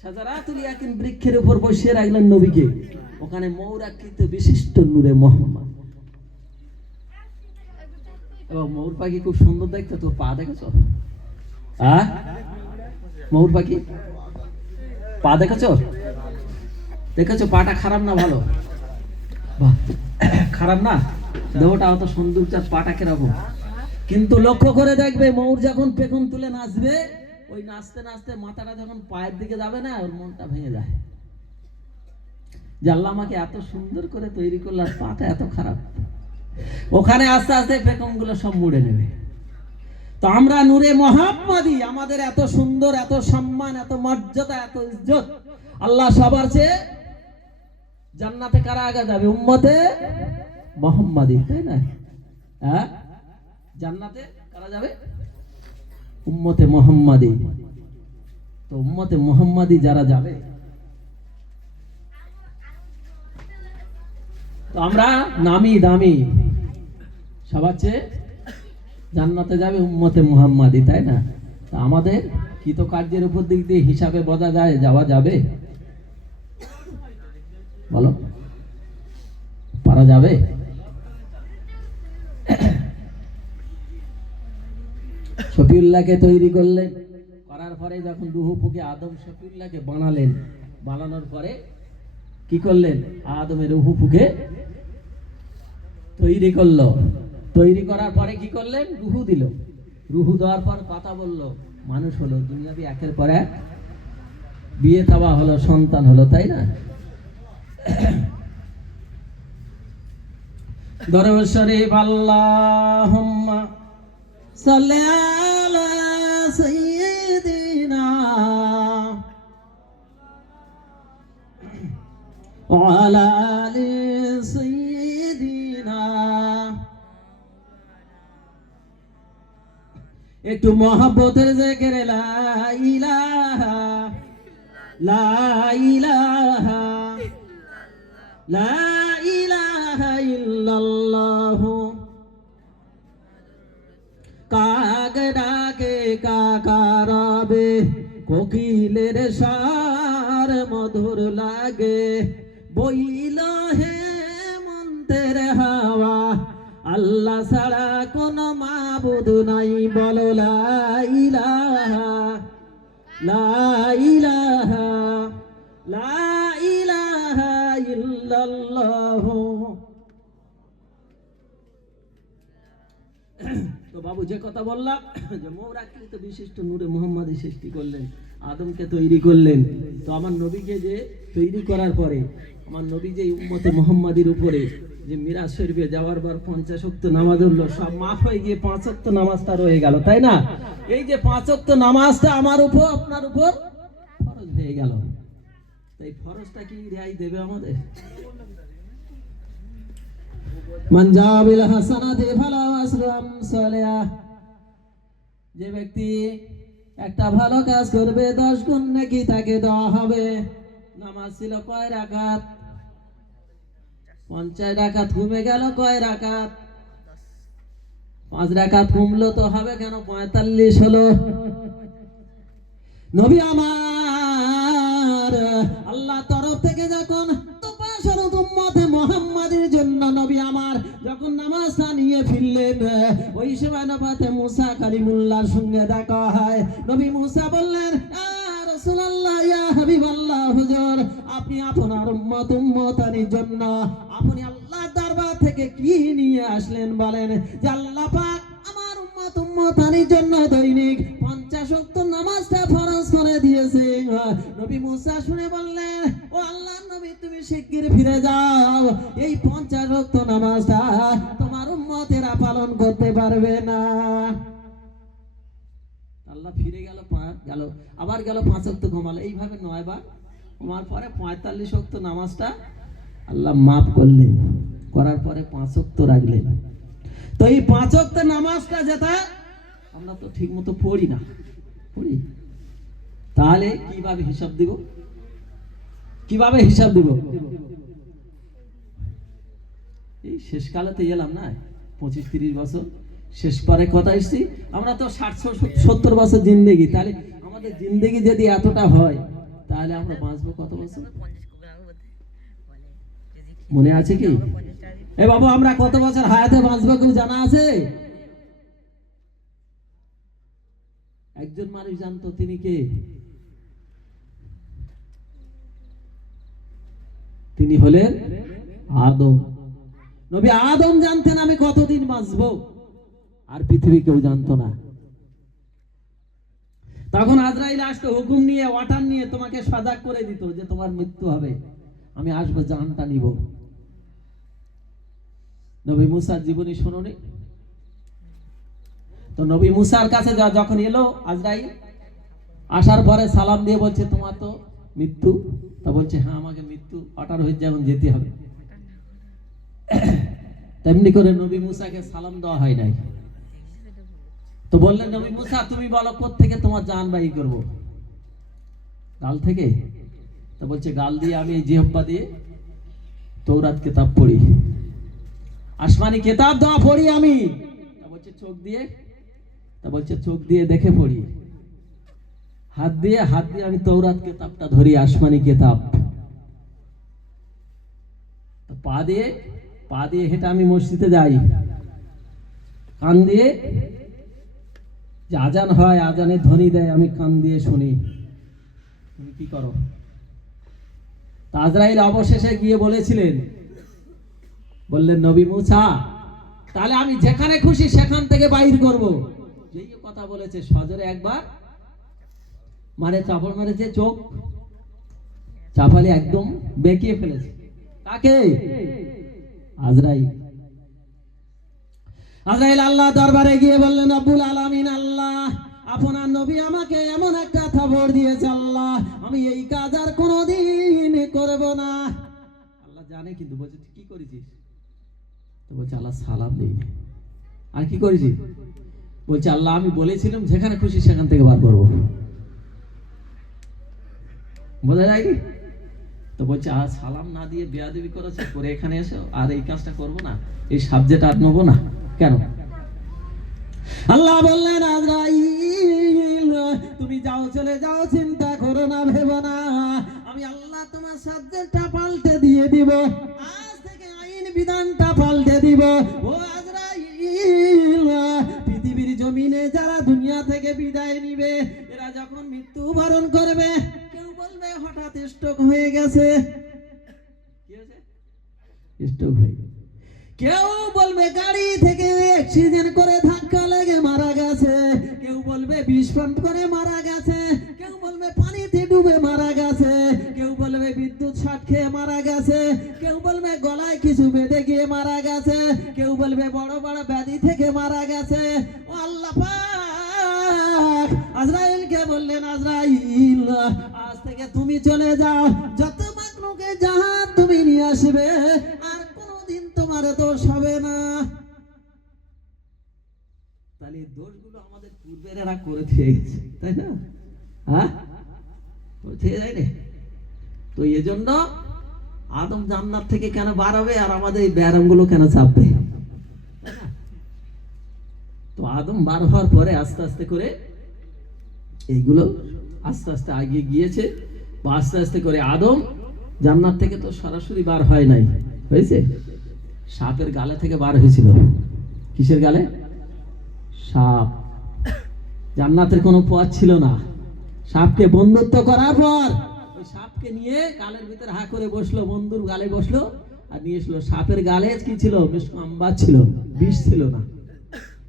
শাজারাতুল ইয়াকিন বৃক্ষের উপর বসিয়ে রাখলেন নবীকে, ওখানে ময়ূর আকৃতি বিশিষ্ট নূরে মুহাম্মদ। এবং ময়ূর পাখি খুব সুন্দর দেখতে, তো পা দেখেছো? ময়ূর পাখি পা দেখেছো? দেখেছো পাটা খারাপ না ভালো? খারাপ না, দেহটা অত সৌন্দর্য, পাটা কিরকম। কিন্তু লক্ষ্য করে দেখবে, ময়ূর যখন পেখম তুলে নাচবে, ওই নাচতে নাচতে মাথাটা যখন পায়ের দিকে যাবে না, ওর মনটা ভেঙে যায়। যে আল্লাহ আমাকে এত সুন্দর করে তৈরি করলো আর পাটা এত খারাপ। ওখানে আস্তে আস্তে পেখমগুলো সব মুড়ে নেবে। তো আমরা নূরে মোহাম্মদী, আমাদের এত সুন্দর, এত সম্মান, এত মর্যাদা, এত ইজ্জত। আল্লাহ সবার চেয়ে জান্নাতে কারা আগে যাবে? উম্মতে মোহাম্মদী, তাই না? হ্যাঁ, জান্নাতে কারা যাবে? উম্মতে মোহাম্মদী। তো উম্মতে মোহাম্মদী যারা যাবে, তো আমরা নামি দামি, সবার চেয়ে জান্নাতে যাবে উম্মতে মুহাম্মাদি, তাই না? তা আমাদের কৃতকার্যের উপর দিক দিয়ে হিসাবে বোঝা যায়, যাওয়া যাবে? বলো, পারা যাবে? শফিউল্লাহকে তৈরি করলেন, করার পরে যখন রুহু ফুঁকে আদম শফিউল্লাহকে বানালেন, বানানোর পরে কি করলেন? আদমের রুহু ফুঁকে তৈরি করলো। তৈরি করার পরে কি করলেন? রুহু দিল। রুহু দেওয়ার পর কথা বললো, মানুষ হলো, দুনিয়াবি একের পর এক বিয়ে থাবা হলো, সন্তান হলো, তাই না? দরুদ শরীফ আল্লাহুম্মা সাল্লি আলা সাইয়্যিদিনা ওয়া আলা আলি সাইয়্যিদিনা। একটু মহব্বতের জিকির, লা ইলাহা লা ইলাহা লা ইলাহা ইল্লাল্লাহ। কাক ডাকে কাকারাবে, কোকিলের সার মধুর লাগে, বইল হে মন্তের হাওয়া, আল্লাহ ছাড়া কোন মাবুদ নাই, বলো লা ইলাহা লা ইলাহা লা ইলাহা ইল্লাল্লাহ। তো বাবু যে কথা বললাম, যে মৌরাকৃত বিশিষ্ট নূরে মুহাম্মাদী সৃষ্টি করলেন, আদমকে তৈরি করলেন। তো আমার নবীকে যে তৈরি করার পরে, আমার নবী যে উম্মতে মুহাম্মাদীর উপরে যে মিরাজ শরীফে যাওয়ার পর 50 ওয়াক্ত নামাজ হলো, সব মাফ হয়ে গিয়ে 5 ওয়াক্ত নামাজটা রয়ে গেল, তাই না? এই যে 5 ওয়াক্ত নামাজটা আমার উপর, আপনার উপর ফরজ হয়ে গেল। এই ফরজটা কি রেহাই দেবে আমাদের? মান জাবিল হাসানাতি ফালাহু আশরু আমসালিহা। যে ব্যক্তি একটা ভালো কাজ করবে 10 গুণ নেকি তাকে দেওয়া হবে। নামাজ ছিল কয় রাকাত? 50 রাকাত কমে গেল কয় রাকাত? 5 রাকাত কমলো তো হবে কেন? 45 হলো। নবী আমার আল্লাহ তরফ থেকে যখন উম্মতে মুহাম্মাদের জন্য নবী আমার যখন নামাজটা নিয়ে ফিরলেন, ওই সময় নবতে মুসা কালিমুল্লাহর সঙ্গে দেখা হয়। নবী মুসা বললেন, ইয়া রাসূলুল্লাহ, ইয়া হাবিবাল্লাহ, হুজুর আপনি আপনার উম্মতানির জন্য আপনি আল্লাহর দরবার থেকে কি নিয়ে আসলেন বলেন? যে আল্লাহ পাক আমার উম্মতানির জন্য দৈনিক 50 ওয়াক্ত নামাজটা ফরজ করে দিয়েছে। নবী মুসা শুনে বললেন, ও আল্লাহর নবী, তুমি শিগগির ফিরে যাও, এই 50 ওয়াক্ত নামাজটা তোমার উম্মতেরা পালন করতে পারবে না। আল্লাহ ফিরে গেল, গেল আবার গেল 5 ওয়াক্ত কমালো, এইভাবে 9 বার কমার পরে 45 ওয়াক্ত নামাজটা আল্লাহ মাফ করলেন। করার পরে 5 ওয়াক্ত রাখলেন। তো এই 5 ওয়াক্ত নামাজটা যেটা আমরা তো ঠিক মতো পড়ি না, পড়ি, তাহলে কিভাবে হিসাব দিব? কিভাবে হিসাব দিব? এই শেষকালেতে এলাম না, 25-30 বছর শেষ পরে কথা এসছি। আমরা তো 60-70 বছর জিন্দেগি, তাহলে আমাদের জিন্দেগি যদি এতটা হয়, তাহলে আমরা বাঁচবো কত বছর? মনে আছে কি? এ বাবু, আমরা কত বছর হায়াতে বাঁচবো কেউ জানা আছে? একজন মানুষ জানতো, তিনি কে? তিনি হলেন আদম। নবী আদম জানতেন আমি কতদিন বাঁচবো, আর পৃথিবী কেউ জানতো না। তখন আজরাইল আসতো হুকুম নিয়ে, ওয়াটার নিয়ে, তোমাকে সজাগ করে দিত যে তোমার মৃত্যু হবে। আমি আসবো, জানটা নিব। নবী মুসার জীবনী শুনুনি তো? নবী মুসার কাছে যখন এলো আজরাইল, আসার পরে সালাম দিয়ে বলছে তোমার তো মৃত্যু। তা বলছে হ্যাঁ, আমাকে মৃত্যু অটার হয়ে যেমন যেতে হবে। তেমনি করে নবী মুসাকে সালাম দেওয়া হয় নাই। তো বললেন নবী মুসা তুমি বলো কোত্থেকে তোমার জান বাহি করবো? গাল থেকে? তা বলছে গাল দিয়ে আমি এই জিহ্বা দিয়ে তৌরাত কিতাব পড়ি, আসমানি কিতাব দেওয়া পড়ি আমি। তা বলছে চোখ দিয়ে? তা বলছে চোখ দিয়ে দেখে পড়ি। হাত দিয়ে আমি তৌরাত কিতাবটা ধরি, আসমানি কিতাব। পা দিয়ে হেঁটে আমি মসজিদে যাই। কান দিয়ে যে আজান হয়, আজানের ধ্বনি দেয়, আমি কান দিয়ে শুনি। তুমি কি করো? আজরাইল অবশেষে গিয়ে বলেছিলেন, বললেন নবী মুসা তাহলে আমি যেখানে খুশি সেখান থেকে বাইর করব। যেই কথা বলেছে সজরে একবার মানে চাপড় মেরেছে, চোখ চাপালি একদম বেঁকিয়ে ফেলেছে। কাকে? আজরাইল। আজরাইল আল্লাহ দরবারে গিয়ে বললেন রব্বুল আলামিন, আল্লাহ আপনার নবী আমাকে এমন একটা খবর দিয়েছে, আল্লাহ আমি এই কাজ আর কোনোদিন করব না। আল্লাহ জানে, কিন্তু বলছে তুই কি করেছিস? তো বলছে আল্লাহ সালাম দিই। আর কি করেছিস? বলছে আল্লাহ আমি বলেছিলাম যেখানে খুশি সেখান থেকে বার করবো। বোঝা যায় কি? তো বলছে আর সালাম না দিয়ে বেয়াদবি করেছে, করে এখানে এসে আর এই কাজটা করবো না, এই সাবজেক্ট আর নেবো না কেন? আল্লাহ বললেন আজরাইল তুমি যাও, চলে যাও, চিন্তা করো না, ভেবো না, আমি আল্লাহ তোমার সাবজেক্টটা পাল্টে দিয়ে দিব। আজ থেকে আইন বিধানটা পাল্টে দিব। ও আজরাইল পৃথিবীর জমিনে যারা দুনিয়া থেকে বিদায় নিবে, এরা যখন মৃত্যুবরণ করবে, কেউ বলবে হঠাৎ স্ট্রোক হয়ে গেছে। কি হয়েছে? স্ট্রোক হয়ে গেছে। কেউ বলবে গাড়ি থেকে অ্যাক্সিডেন্ট করে ধাক্কা লেগে মারা গেছে, কেউ বলবে বিস্ফোরণ করে মারা গেছে, কেউ বলবে পানিতে ডুবে মারা গেছে, কেউ বলবে বিদ্যুৎ শর্ট খেয়ে মারা গেছে, কেউ বলবে গলায় কিছু বেঁধে গিয়ে মারা গেছে, কেউ বলবে বড় বড় ব্যাধি থেকে মারা গেছে। ও আল্লাহ পাক আজরাইলকে বললেন আজরাইল আজ থেকে তুমি চলে যাও, যত মাকলুকে জাহান তুমি নিয়ে আসবে, আর কোনদিন তোমার দোষ হবে না। তাহলে দোষগুলো আমাদের পূর্বেরা করে দিয়ে গেছে, তাই না? হ্যাঁ, থেকে যায় না। তো এই জন্য আদম জান্নাত থেকে কেন বার হবে আর আমাদের এই ব্যারাম গুলো কেন চাপবে? তো আদম বার হওয়ার পরে আস্তে আস্তে করে এইগুলো আস্তে আস্তে আগিয়ে গিয়েছে, বা আস্তে আস্তে করে আদম জান্নাত থেকে তো সরাসরি বার হয় নাই, হয়েছে সাপের গালে থেকে বার হয়েছিল। কিসের গালে? সাপ। জান্নাতের কোনো পথ ছিল না। সাপকে বন্ধুত্ব করার পর ওই সাপকে নিয়ে গালের ভিতরে হা করে বসলো, বন্ধুর গালে বসলো আর নিয়ে এসলো। সাপের গালে কি ছিল? আম্বা ছিল, বিষ ছিল না।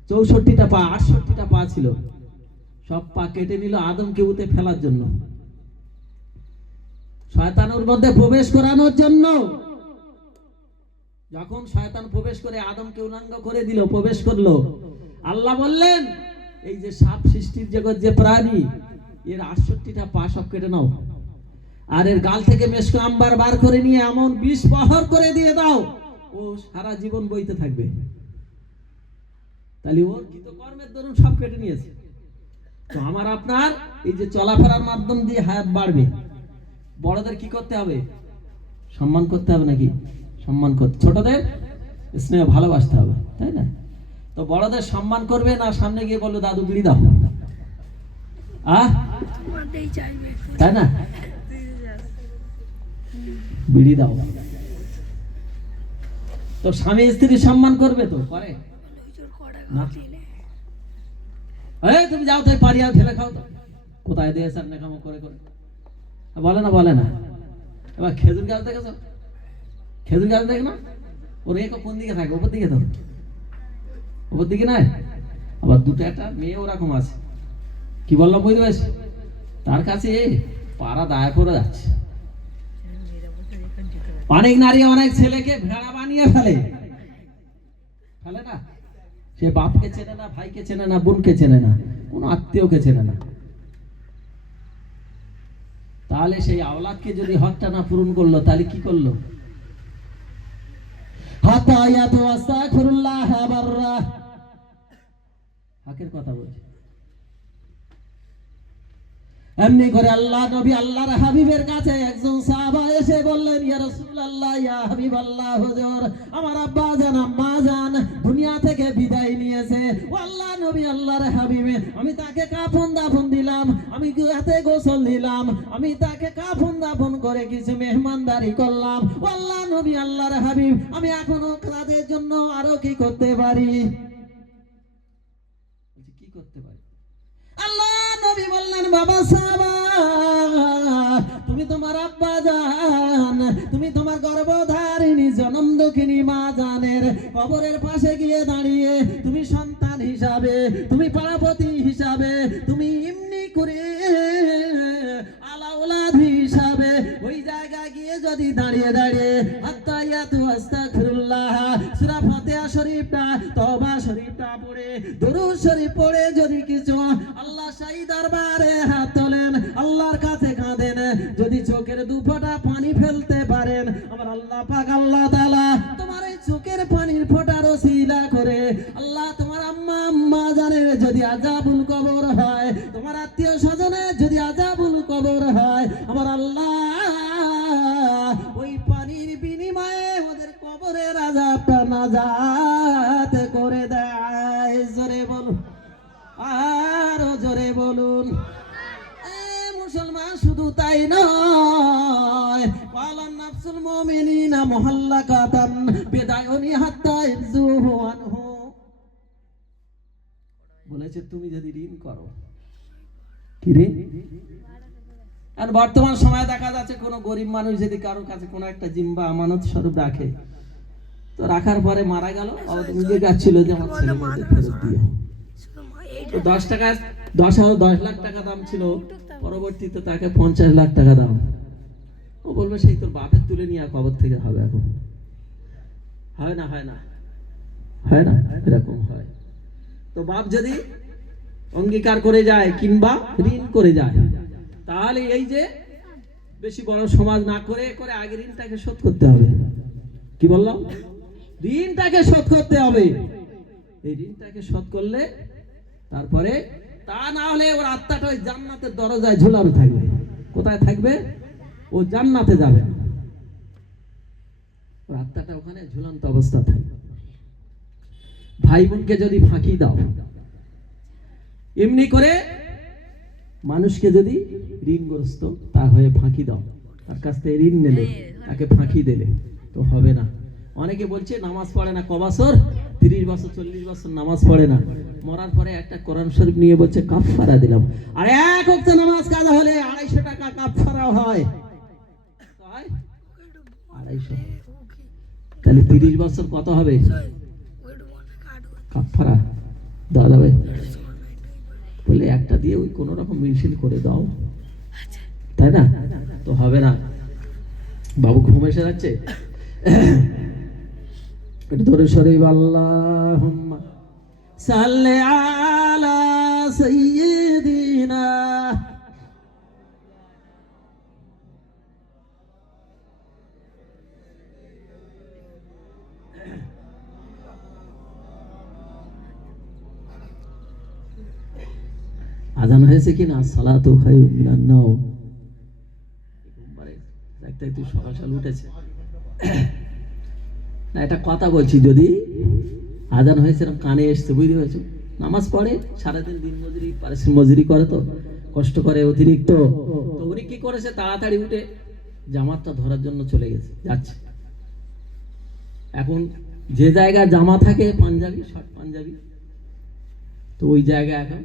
64টা পা, 68টা পা ছিল। সব পা কেটে নিল আদমকে উতে ফেলার জন্য, শয়তানের মধ্যে প্রবেশ করানোর জন্য। যখন শয়তান প্রবেশ করে আদমকে উলঙ্গ করে দিল, প্রবেশ করলো, আল্লাহ বললেন এই যে সাপ সৃষ্টির জগৎ যে প্রাণী, এর 68টা পা সব কেটে নাও, আর এর গাল থেকে মেশক আম্বার বার করে নিয়ে এমন বিষ প্রহর করে দিয়ে দাও, ও সারা জীবন বইতে থাকবে। তাহলে ওর কৃতকর্মের দরুন সব কেটে নিয়েছে। তো আমার আপনার এই যে চলাফেরার মাধ্যম দিয়ে হায়াত বাড়বে। বড়দের কি করতে হবে? সম্মান করতে হবে নাকি? সম্মান করতে, ছোটদের স্নেহ ভালোবাসতে হবে, তাই না? তো বড়দের সম্মান করবে না, সামনে গিয়ে বললো দাদু বিড়ি দাও, তাই না? বিড়ি দাও। তো স্বামী স্ত্রী সম্মান করবে তো? করে না? তুমি যাও, তাই পারি আর ফেলে খাও তো, কোথায় দিয়ে স্যার নেকামো করে করে বলে না, বলে না। এবার খেজুর গাছ দেখেছ? খেজুর গাছ দেখে না? ওর এক কোন দিকে থাকে? ওপর দিকে তো, ওপর দিকে নয়। আবার দুটো একটা মেয়ে ওরকম আছে, কি বললাম বুঝতে পারছি? তার কাছে পাড়া দায়া করে যাচ্ছে, অনেক নারী অনেক ছেলেকে ভেড়া বানিয়ে ফেলে, ফেলে না? সে বাপকে চেনে না, ভাইকে চেনে না, বোনকে চেনে না, কোনো আত্মীয়কে চেনে না। তাহলে সেই আওলাদকে যদি হকটা না পূরণ করলো, তাহলে কি করলো? হকের কথা বলছি। এমনি করে আল্লাহ নবী আল্লাহর হাবিবের কাছে একজন সাহাবা এসে বললেন, ইয়া রাসূলুল্লাহ, ইয়া হাবিবাল্লাহ, হুজুর, আমার আব্বা জান আম্মা জান দুনিয়া থেকে বিদায় নিয়েছে। ও আল্লাহ নবী, আল্লাহর হাবিবে, আমি তাকে কাফন দাফন দিলাম, আমি হাতে গোসল দিলাম, আমি তাকে কাফন দাফন করে কিছু মেহমানদারি করলাম। ও আল্লাহ নবী, আল্লাহর হাবিব, আমি এখনো তাদের জন্য আরো কি করতে পারি? কি করতে পারি? আল্লাহ নবী বললেন, বাবা সাহাবা, তুমি তোমার আব্বা জান, তুমি তোমার গর্ভধারিণী জনম দুঃখিনী মা জানের কবরের পাশে গিয়ে দাঁড়িয়ে তুমি সন্তান হিসাবে, তুমি পাড়াপতি হিসাবে, তুমি এমনি করে আলাউলাদ হিসাবে ওই জায়গায় গিয়ে যদি দাঁড়িয়ে দাঁড়িয়ে আত্তাহিয়াতু আস্তাগফিরুল্লাহ সূরা ফাতিহা শরীফটা, তওবা শরীফটা পড়ে, দুরূদ শরীফ পড়ে যদি কিছু আল্লাহ শাহী দরবারে হাত তোলেন, আল্লাহর কাছে কাঁদেন, যদি চোখের দুফোঁটা পানি ফেলতে পারেন, আমার আল্লাহ পাক আল্লাহ তাআলা তোমার এই চোখের পানির ফোঁটার ওসিলা করে আল্লাহ তোমার আম্মা জানের যদি আযাবুল কবর হয়, তোমার আত্মীয় স্বজনের যদি আযাবুল কবর হয়, আমার আল্লাহ ওই পানির বিনিময়ে ওদের কবরের আযাবটা নাজাত করে দেয়। জোরে বলুন, আরো জোরে বলুন। মুসলমান শুধু তাই নয়, ওয়ালান নাফসুল মুমিনিনা মুহাল্লাকাতান বিদায়ুনি হাত্তা ইরজুহু আনহু, বলেছে তুমি যদি ঋণ করো, কি ঋণ? আর বর্তমান সময়ে দেখা যাচ্ছে কোন গরিব মানুষ যদি কারোর কাছে কোনো একটা জিম্বা আমানত স্বরূপ রাখে, তো রাখার পরে মারা গেল, নিজে যাচ্ছিল যে আমার ছেলে মেয়েদের ফেরত দিও, তো 10 লাখ টাকা দাম ছিল, পরবর্তীতে তাকে 50 লাখ টাকা দাম। ও বলবে সেই তোর বাপের তুলে নিয়ে কবর থেকে হবে। এখন হয় না? হয় না? হয় না? এরকম হয়। তো বাপ যদি অঙ্গীকার করে যায় কিংবা ঋণ করে যায়, তাহলে এই যে বেশি বড় সমাজ না করে করে আগে ঋণটাকে শোধ করতে হবে। কি বললাম? ঋণটাকে শোধ করতে হবে। এই ঋণটাকে শোধ করলে তারপরে, তা না হলে ওর আত্মাটা ওই জান্নাতের দরজায় ঝুলানো থাকবে। কোথায় থাকবে? ও জান্নাতে যাবে, ওর আত্মাটা ওখানে ঝুলন্ত অবস্থা থাকবে। ভাই বোনকে যদি ফাঁকি দাও, এমনি করে মানুষকে যদি ঋণগ্রস্ত তা হয়ে ফাঁকি দাও, তার কাছ থেকে ঋণ নিলে, তাকে ফাঁকি দিলে, তো হবে না। অনেকে বলছে নামাজ পড়ে না, কবছর 30 বছর 40 বছর নামাজ পড়ে না, মরার পরে একটা কোরআন শরীফ নিয়ে বলছে কাফারা দিলাম। আর এক ওয়াক্ত নামাজ কাজা হলে 250 টাকা কাফারা হয়। 250, তাহলে 30 বছর কত হবে কাফারা? দাদা ভাই বলে একটা দিয়ে ওই কোন রকম মেনশন করে দাও, তাই না? তো হবে না। বাবু ঘুম এসে যাচ্ছে, ধরে শরীফ আল্লাহুম্মা সাল্লি আলা সাইয়্যিদিনা আজান হয়েছে কিনা? সালাতু খায়রুম মিনান নাওম। একটু সকাল সকাল উঠেছে না, এটা কথা বলছি। যদি আজান হয়েছে কানে এসছে, বুঝতে পেরেছো? নামাজ পড়ে, সারাদিন দিন মজুরি পারিশ্রমিক মজুরি করে, তো কষ্ট করে অতিরিক্ত, তো উনি কি করেছে, তাড়াতাড়ি উঠে জামাতটা ধরার জন্য চলে গেছে, যাচ্ছে। এখন যে জায়গায় জামা থাকে পাঞ্জাবি, শর্ট পাঞ্জাবি, তো ওই জায়গায় এখন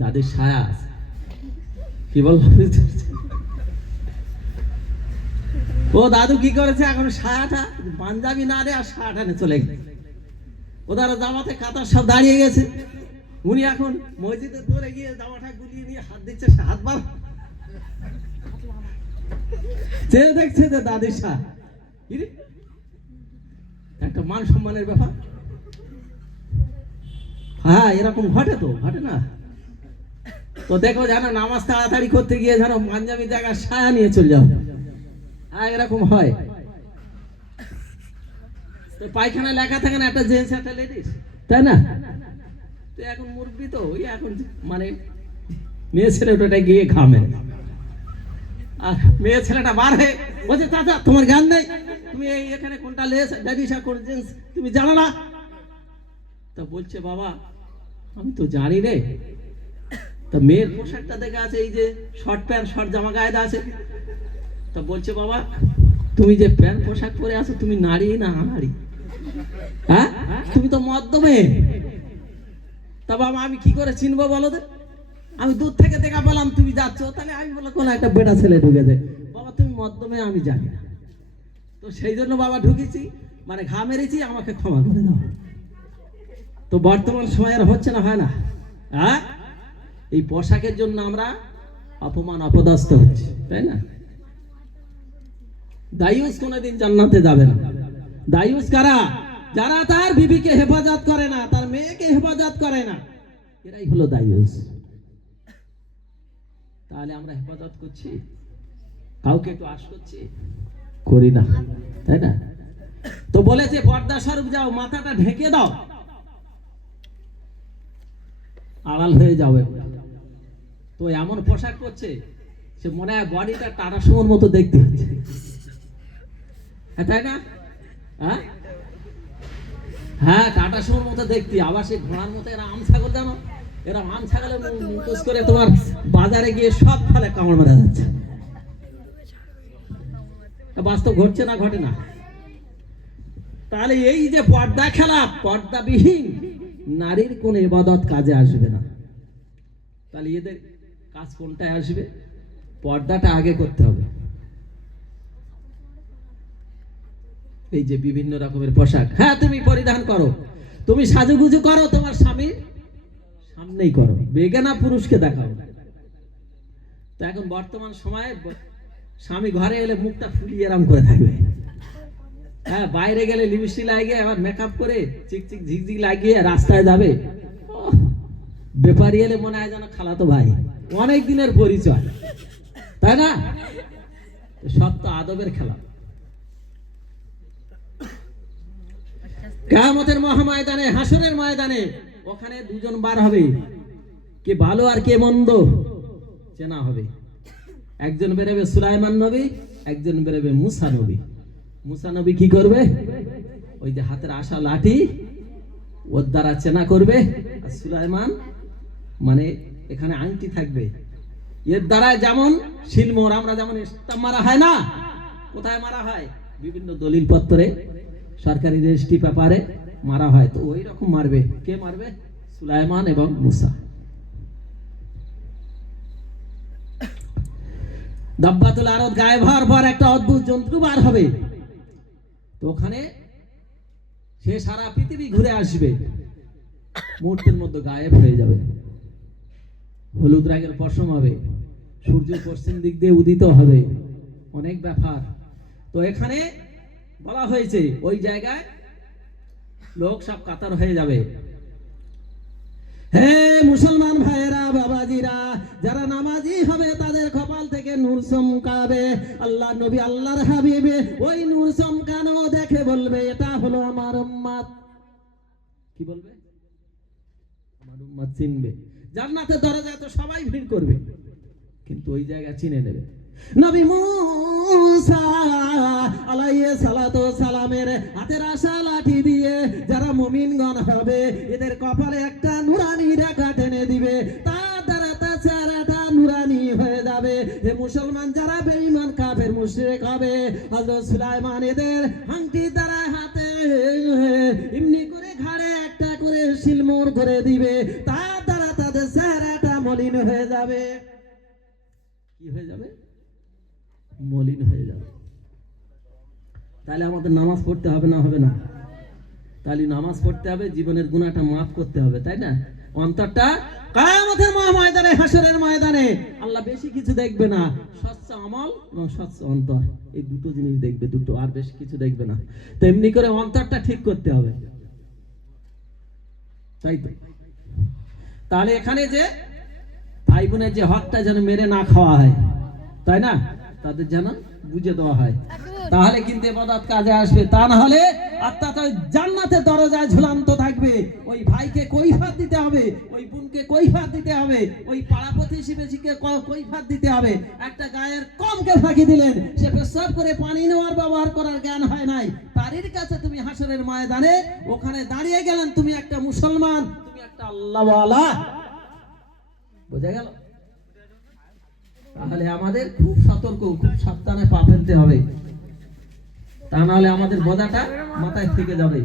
দাদির সায়া আছে। কি বল? ও দাদু কি করেছে, এখন সায়াটা পাঞ্জাবি না রে, আর সায়াটা নিয়ে চলে গেছে। ওদের জামাতে কাতার সব দাঁড়িয়ে গেছে, উনি এখন মসজিদে ধরে গিয়ে জামাটা গুলিয়ে নিয়ে হাত দিচ্ছে, হাত বার চেয়ে দেখছে যে দাদির সায়া। ইরে, একটা মান সম্মানের ব্যাপার। হ্যাঁ, এরকম ঘটে তো, ঘটে না? তো দেখো যেন নামাজ তাড়াতাড়ি করতে গিয়ে যেন পাঞ্জাবি জায়গায় সায়া নিয়ে চলে যাও। হ্যাঁ, এরকম হয়। তো পায়খানা লেখা থাকে না একটা জেন্টস একটা লেডিস, তাই না? তো এখন মুরব্বি তো ওই এখন মানে মেয়ে ছেলে ওটা গিয়ে ঘামে, আর মেয়ে ছেলেটা বার হয়ে বলছে চাচা তোমার জ্ঞান নেই, তুমি এই এখানে কোনটা লেস লেডিস আর কোন জেন্টস তুমি জানো না? তা বলছে বাবা আমি তো জানি রে। তা মেয়ের পোশাকটা দেখে আছে এই যে শর্ট প্যান্ট শর্ট জামা গায়ে আছে। তা বলছে বাবা তুমি যে প্যান্ট পোশাক পরে আছো তুমি নারী না নারী? হ্যাঁ, তুমি তো মধ্যমে। তা বাবা আমি কি করে চিনবো বলো তো? আমি দূর থেকে দেখা পেলাম তুমি যাচ্ছ, তাহলে আমি বললাম কোন একটা বেটা ছেলে ঢুকেছে। বাবা তুমি মধ্যমে, আমি জানি না। তো সেই জন্য বাবা ঢুকেছি, মানে ঘা মেরেছি, আমাকে ক্ষমা করে দাও। তো বর্তমান সময় আর হচ্ছে না, হয় না? হ্যাঁ, এই পোশাকের জন্য আমরা অপমান অপদস্থ হচ্ছে, তাই না? দায়ুস কোনোদিন জান্নাতে যাবে না। দায়ুস কারা? যারা তার বিবিকে হেফাজত করে না, তার মেয়েকে হেফাজত করে না, এরাই হলো দায়ুস। তাহলে আমরা হেফাজত করছি, কাউকে একটু আশ করছি? করি না, তাই না? তো বলেছে পর্দা স্বরূপ যাও, মাথাটা ঢেকে দাও, আড়াল হয়ে যাবে। তো এমন পোশাক করছে সে মনে হয় বডিটা টাটা সুমোর মতো দেখতে হচ্ছে, তাই না? হ্যাঁ হ্যাঁ, টাটা সুমোর মতো দেখতে। আবার সে ঘোড়ার মতো এরা আম ছাগল, জানো? এরা আম ছাগলে মুখোশ করে তোমার বাজারে গিয়ে সব ফলে কামড় মারা যাচ্ছে। বাস্তব ঘটছে না, ঘটে না? তাহলে এই যে পর্দা খেলা, পর্দাবিহীন নারীর কোন ইবাদত কাজে আসবে না। তাহলে এদের কাজ কোনটায় আসবে? পর্দাটা আগে করতে হবে। এই যে বিভিন্ন রকমের পোশাক, হ্যাঁ তুমি পরিধান করো, তুমি সাজুগুজু করো, তোমার স্বামীর সামনেই করো, বেগানা পুরুষকে দেখাও। তো এখন বর্তমান সময়ে স্বামী ঘরে এলে মুখটা ফুলিয়ে এরম করে থাকবে, হ্যাঁ, বাইরে গেলে লিপস্টিক লাগিয়ে আবার মেকআপ করে চিকচিক ঝিকঝিক লাগিয়ে রাস্তায় যাবে। ব্যাপারী এলে মনে হয় যেন খালাতো ভাই, অনেক দিনের পরিচয়, তাই না? সব তো আদবের খেলা। কিয়ামতের মহাময়দানে, হাসরের ময়দানে, ওখানে দুজন বার হবে, কে ভালো আর কে মন্দ চেনা হবে। একজন বেরোবে সুলাইমান নবী, একজন বেরোবে মুসা নবী। মুসা নবী কি করবে? ওই যে হাতের আশা লাঠি, ওর দ্বারা চেনা করবে। আর সুলাইমান মানে এখানে আংটি থাকবে, এর দ্বারা যেমন শিলমোহর, আমরা যেমন স্টাম্প মারা হয় না, কোথায় মারা হয়? বিভিন্ন দলিল পত্রে, সরকারি রেজিস্ট্রি পেপারে মারা হয়। তো ওই রকম মারবে। কে মারবে? সুলাইমান এবং মুসা। দাব্বাতুল আরদ গায়েব হওয়ার পর একটা অদ্ভুত জন্তু বার হবে। তো ওখানে সে সারা পৃথিবী ঘুরে আসবে, মুহূর্তের মধ্যে গায়েব হয়ে যাবে। হলুদ রঙের পশম হবে, সূর্য পশ্চিম দিক দিয়ে উদিত হবে, অনেক ব্যাপার। তো এখানে বলা হয়েছে ওই জায়গায় লোক সব কাতার হয়ে যাবে। হে মুসলমান ভাইয়েরা, বাবাজিরা, যারা নামাজি হবে তাদের কপাল থেকে নূর চমকাবে। আল্লাহ নবী, আল্লাহর হাবিবে ওই নূর চমকানো দেখে বলবে এটা হলো আমার উম্মত। কি বলবে? আমার উম্মত চিনবে। জান্নাতের দরজায় তো সবাই ভিড় করবে, কিন্তু ওই জায়গা চিনে নেবে। নবী মুসা আলাইহিস সালাতু সালামের হাতের আশা লাঠি দিয়ে যারা মুমিনগণ হবে, এদের কপালে একটা নুরানি রেখা টেনে দিবে, তার দ্বারা তার চেহারাটা নুরানি হয়ে যাবে। যে মুসলমান যারা বেঈমান কাফের মুশরিক হবে, হযরত সুলাইমান এদের আংটি দ্বারা হাতে এমনি করে ঘাড়ে একটা করে শিলমোহর করে দিবে, তার দ্বারা তাদের চেহারাটা মলিন হয়ে যাবে। কি হয়ে যাবে? মলিন হয়ে যাবে। তাহলে আমাদের নামাজ পড়তে হবে না? হবে না? তাহলে নামাজ পড়তে হবে, জীবনের গুনাহটা মাফ করতে হবে, তাই না? অন্তরটা কিয়ামতের ময়দানে, হাসরের ময়দানে আল্লাহ বেশি কিছু দেখবে না, স্বচ্ছ আমল এবং স্বচ্ছ অন্তর, এই দুটো জিনিস দেখবে, দুটো, আর বেশি কিছু দেখবে না। তো এমনি করে অন্তরটা ঠিক করতে হবে, তাই তো। তাহলে এখানে যে ভাই বোনের যে হকটা যেন মেরে না খাওয়া হয়, তাই না, তাদের যেন বুঝে দেওয়া হয়, তাহলে কিন্তু ইবাদত কাজে আসবে। তা না হলে আত্মাটা জান্নাতের দরজায় ঝুলন্ত থাকবে। ওই ভাইকে কৈফিয়ত দিতে হবে, ওই বোনকে কৈফিয়ত দিতে হবে, ওই পাড়া প্রতিবেশীকে কৈফিয়ত দিতে হবে। একটা গায়ের কমকে ফাঁকি দিলেন, সে পেশাব করে পানি নেওয়ার ব্যবহার করার জ্ঞান হয় নাই, তারই কাছে তুমি হাসরের ময়দানে ওখানে দাঁড়িয়ে গেলেন, তুমি একটা মুসলমান, তুমি একটা আল্লাহওয়ালা, বোঝা গেল? তাহলে আমাদের খুব সতর্ক, খুব সাবধানে পা ফেলতে হবে, তা নাহলে আমাদের বোঝাটা মাথায় থেকে যাবে,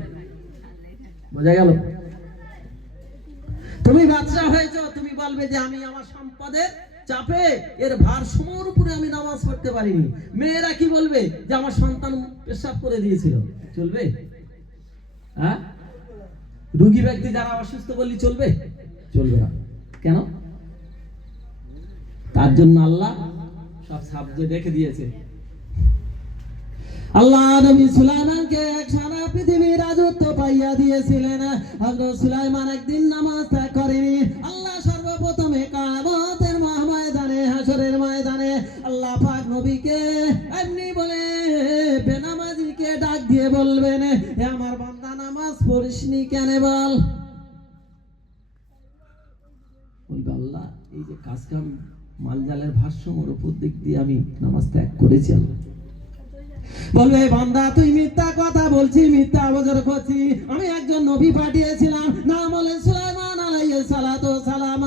বোঝা গেল? তুমি বাদশা হয়েছো, তুমি বলবে যে আমি আমার সম্পদের চাপে এর ভারসাম্যের উপরে আমি নামাজ পড়তে পারিনি। মেয়েরা কি বলবে যে আমার সন্তান পেশাব করে দিয়েছিল, চলবে? হ্যাঁ, রোগী ব্যক্তি যারা অসুস্থ বললি চলবে? চলবে না। কেন? তার জন্য আল্লাহ সব সাবজেক্ট রেখে দিয়েছে। আল্লাহ নবী সুলাইমানকে সারা পৃথিবীর রাজত্ব পাইয়া দিয়েছিলেন। হযরত সুলাইমান একদিন নামাজ ত্যাগ করেনি। আল্লাহ সর্বপ্রথমে কিয়ামতের ময়দানে, হাসরের ময়দানে আল্লাহ পাক নবীকে এমনি বলে বেনামাজিকে ডাক দিয়ে বলবেন, হে আমার বান্দা নামাজ পড়িসনি কেন বল? বলবে আল্লাহ এই যে কাজকাম মালজালের ভারসাম্যের উপর দিক দিয়ে আমি নামাজ ত্যাগ করেছি। আল্লাহ বলবে বান্দা তুই মিথ্যা কথা বলছিস, মিথ্যা অবজর করছিস। আমি একজন নবী পাঠিয়েছিলাম, নাম হলেন সুলাইমান আলাইহিস সালাতু সালাম।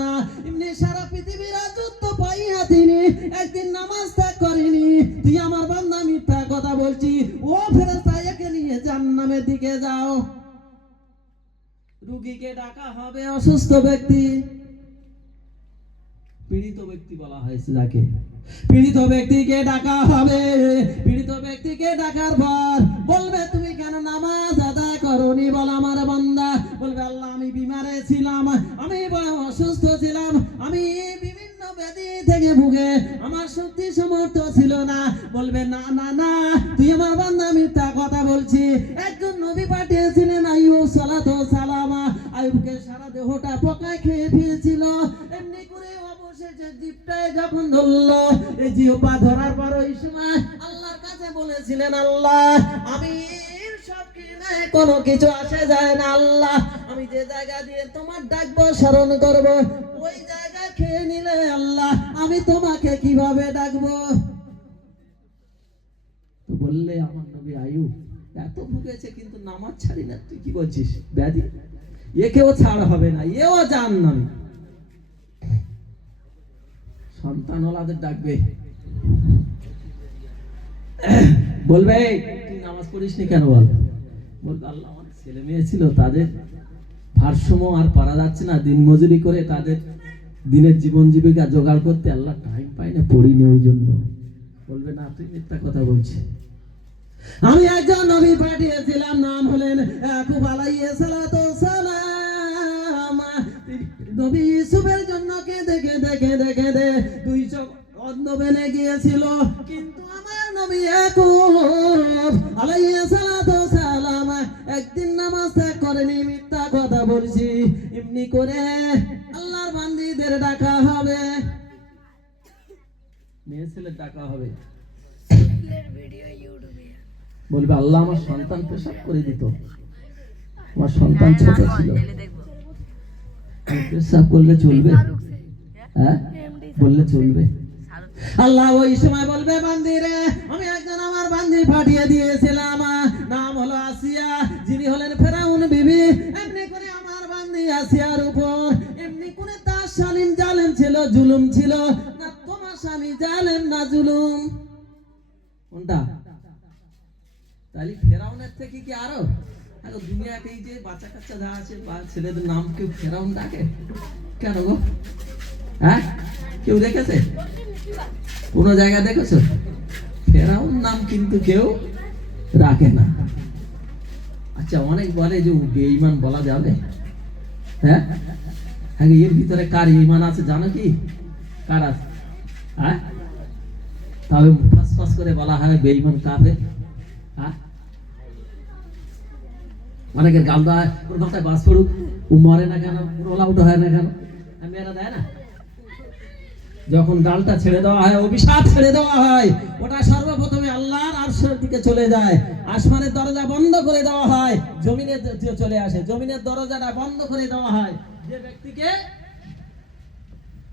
এমনি সারা পৃথিবীর রাজত্ব পাইয়া তিনি একদিন নামাজ ত্যাগ করেনি। তুই আমার বান্দা মিথ্যা কথা বলছিস। ও ফেরেশতা একে নিয়ে জান্নাতের দিকে যাও। রোগীকে ডাকা হবে, অসুস্থ ব্যক্তি, পীড়িত ব্যক্তি বলা হয়েছে যাকে, পীড়িত ব্যক্তিকে ডাকা হবে। পীড়িত ব্যক্তিকে ডাকার পর বলবে তুমি কেন নামাজ আদায় করোনি? বল আমার বান্দা বলবে আল্লাহ আমি বিমারে ছিলাম, আমি বড় অসুস্থ ছিলাম, আমি বিভিন্ন ব্যাধি থেকে ভুগে আমার শক্তি সামর্থ্য ছিল না। বলবে না না না, তুই আমার বান্দা মিথ্যা কথা বলছি। একজন নবী পাঠিয়েছিলেন আইয়ুব সালাতু সালাম। আইয়ুবকে সারা দেহটা পোকায় খেয়ে ফেলেছিল। এমনি করে অবশেষে জিহ্বায় যখন ধরলো, এই জিহ্বা ধরার পর ওই সময় আল্লাহর কাছে বলেছিলেন আল্লাহ আমি সব কিনে কোনো কিছু আসে যায় না, আল্লাহ আমি যে জায়গা দিয়ে তোমার ডাকবো স্মরণ করবো ওই জায়গা খেয়ে নিলে আল্লাহ আমি তোমাকে কিভাবে ডাকবো? তো বললে আমার নবী আইয়ুব এত ভুগেছে কিন্তু নামাজ ছাড়ি না, তুই কি বলছিস? ব্যাধি একেও ছাড় হবে না, এও জাহান্নামী। সন্তান ওলাদের ডাকবে, বলবে তুই নামাজ পড়িসনি কেন বল? বলবে আল্লাহ আমার ছেলে মেয়ে ছিল, তাদের ভারসাম্য আর পারা যাচ্ছে না, দিন মজুরি করে তাদের দিনের জীবন জীবিকা জোগাড় করতে আল্লাহ টাইম পাই না, পড়িনি ওই জন্য। বলবে না তুই মিথ্যা কথা বলছিস। আমি একজন নবী পাঠিয়েছিলাম, নাম হলেন ইয়াকুব আলাইহিস সালাতু সালাম। নবী ইউসুফের জন্য কেঁদে কেঁদে কেঁদে কেঁদে দুই চোখ অন্ধ বেনে গিয়েছিল, কিন্তু আমার নবী ইয়াকুব আলাইহিস সালাতু সালাম একদিন নামাজ ত্যাগ করেনি, মিথ্যা কথা বলছি। এমনি করে আল্লাহর বান্দীদের ডাকা হবে, মেয়ে ছেলের ডাকা হবে। বলবে আল্লাহ আমার সন্তান পেশাব করে দিত, আমার সন্তান ছোট ছিল, পেশাব করলে চলবে? হ্যাঁ বললে চলবে? আল্লাহ ওই সময় বলবে বান্দিরে আমি একজন আমার বান্দি পাঠিয়ে দিয়েছিলাম, নাম হলো আসিয়া, যিনি হলেন ফেরাউন বিবি। এমনি করে আমার বান্দি আসিয়ার উপর এমনি করে তার স্বামী জালেম ছিল, জুলুম ছিল না? তোমার স্বামী জালেম না জুলুম? কোনটা? তাহলে ফেরাউনের থেকে কি আরো দুনিয়াতে এই যে বাচ্চা কাচ্চা যা আছে বা ছেলেদের নাম কেউ ফেরাউন ডাকে কেন গো? হ্যাঁ কেউ দেখেছে? কোন জায়গা দেখেছো? ফেরাউন নাম কিন্তু কেউ রাখে না। আচ্ছা অনেক বলে যে বেঈমান বলা যাবে, হ্যাঁ হ্যাঁ, এর ভিতরে কার ইমান আছে জানো কি? কার আছে? হ্যাঁ, তবে ফাঁস ফাঁস করে বলা হয় বেঈমান কাফের। হ্যাঁ, অনেকের গাল দেয়, ওর মাথায় বাস পড়ুক, ও মরে না কেন, রোল আউট হয় না কেন, মেয়েরা দেয় না। যখন ডালটা ছেড়ে দেওয়া হয়, অভিশাপ ছেড়ে দেওয়া হয়, ওটা সর্বপ্রথমে আল্লাহর আরশের দিকে চলে যায়। আসমানের দরজা বন্ধ করে দেওয়া হয়, জমিনে চলে আসে। জমিনের দরজাটা বন্ধ করে দেওয়া হয়, যে ব্যক্তিকে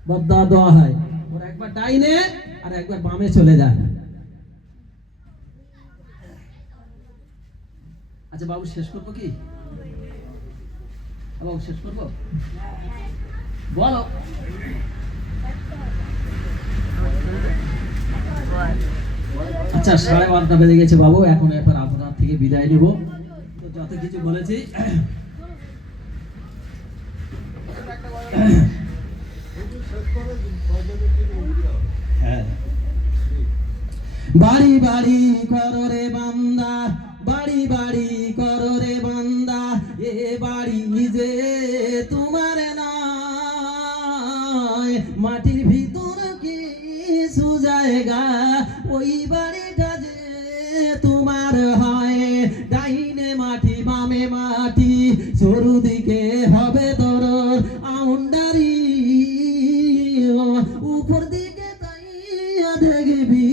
বদদোয়া দেওয়া হয়, ওর একবার ডাইনে আর একবার বামে চলে যায়। আচ্ছা বাবু, শেষ করবো কি? বাবু শেষ করবো, বলো। আচ্ছা, 12:30 বেজে গেছে বাবু, এখন এরপর আপনার থেকে বিদায় নিব। তো যত কিছু বলেছি, হ্যাঁ, বাড়ি বাড়ি করো রে বান্দা, বাড়ি বাড়ি করো রে বান্দা, এ বাড়ি যে তোমার নয়, মাটির ভিতর কিছু জায়গা, ওই বাড়িটা যে তোমার হয়। ডাইনে মাটি বামে মাটি, চতুর্দিকে হবে তোর আউন্ডারি, উপর দিকে তাইয়া দেখবি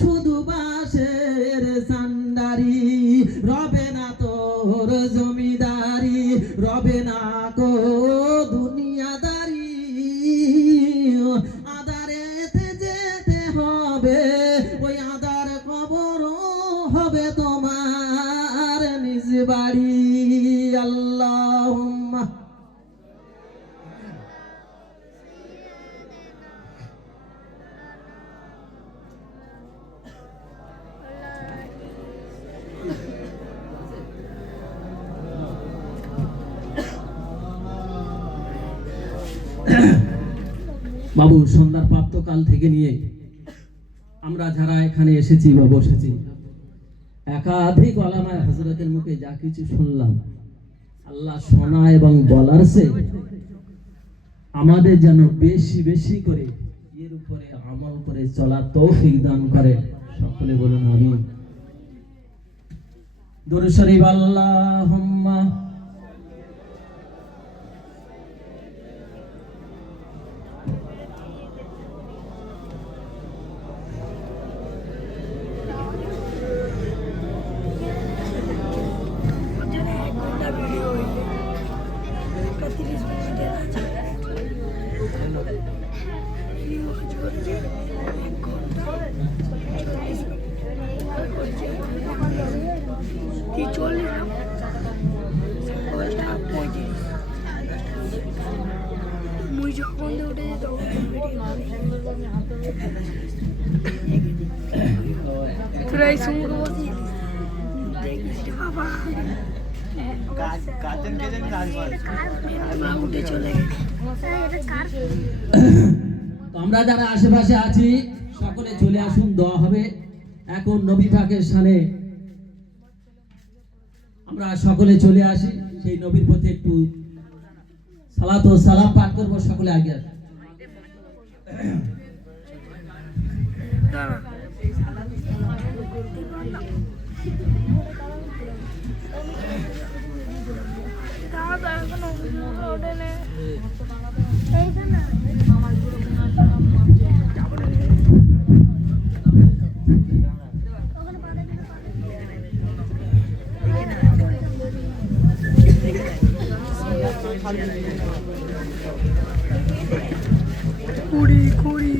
শুধু বাঁশের সান্ডারি। রবে না তোর জমিদারি, রবে না কো দুনিয়াদারি, আদারেতে যেতে হবে, ওই আদার কবর হবে তোমার নিজ বাড়ি। আল্লাহুম্মা বাবু, সন্ধ্যার প্রাপ্তকাল থেকে নিয়ে আমরা যারা এখানে এসেছি বা বসেছি, একাধিক ওলামায়ে হযরতের মুখে যা কিছু শুনলাম, আল্লাহ শোনা এবং বলার চেয়ে আমাদের যেন বেশি বেশি করে এর উপরে আমল করে চলার তৌফিক দান করে। সকলে বলুন আমিন। দুরূদ শরীফ। আল্লাহুম্মা আমরা যারা আশেপাশে আছি সকলে চলে আসুন, দোয়া হবে। এখন নবী পাকের শানে আমরা সকলে চলে আসি, সেই নবীর প্রতি একটু সালাত ও সালাম পাঠ করবো। সকলে আগে আসুন। কুড়ি কুড়ি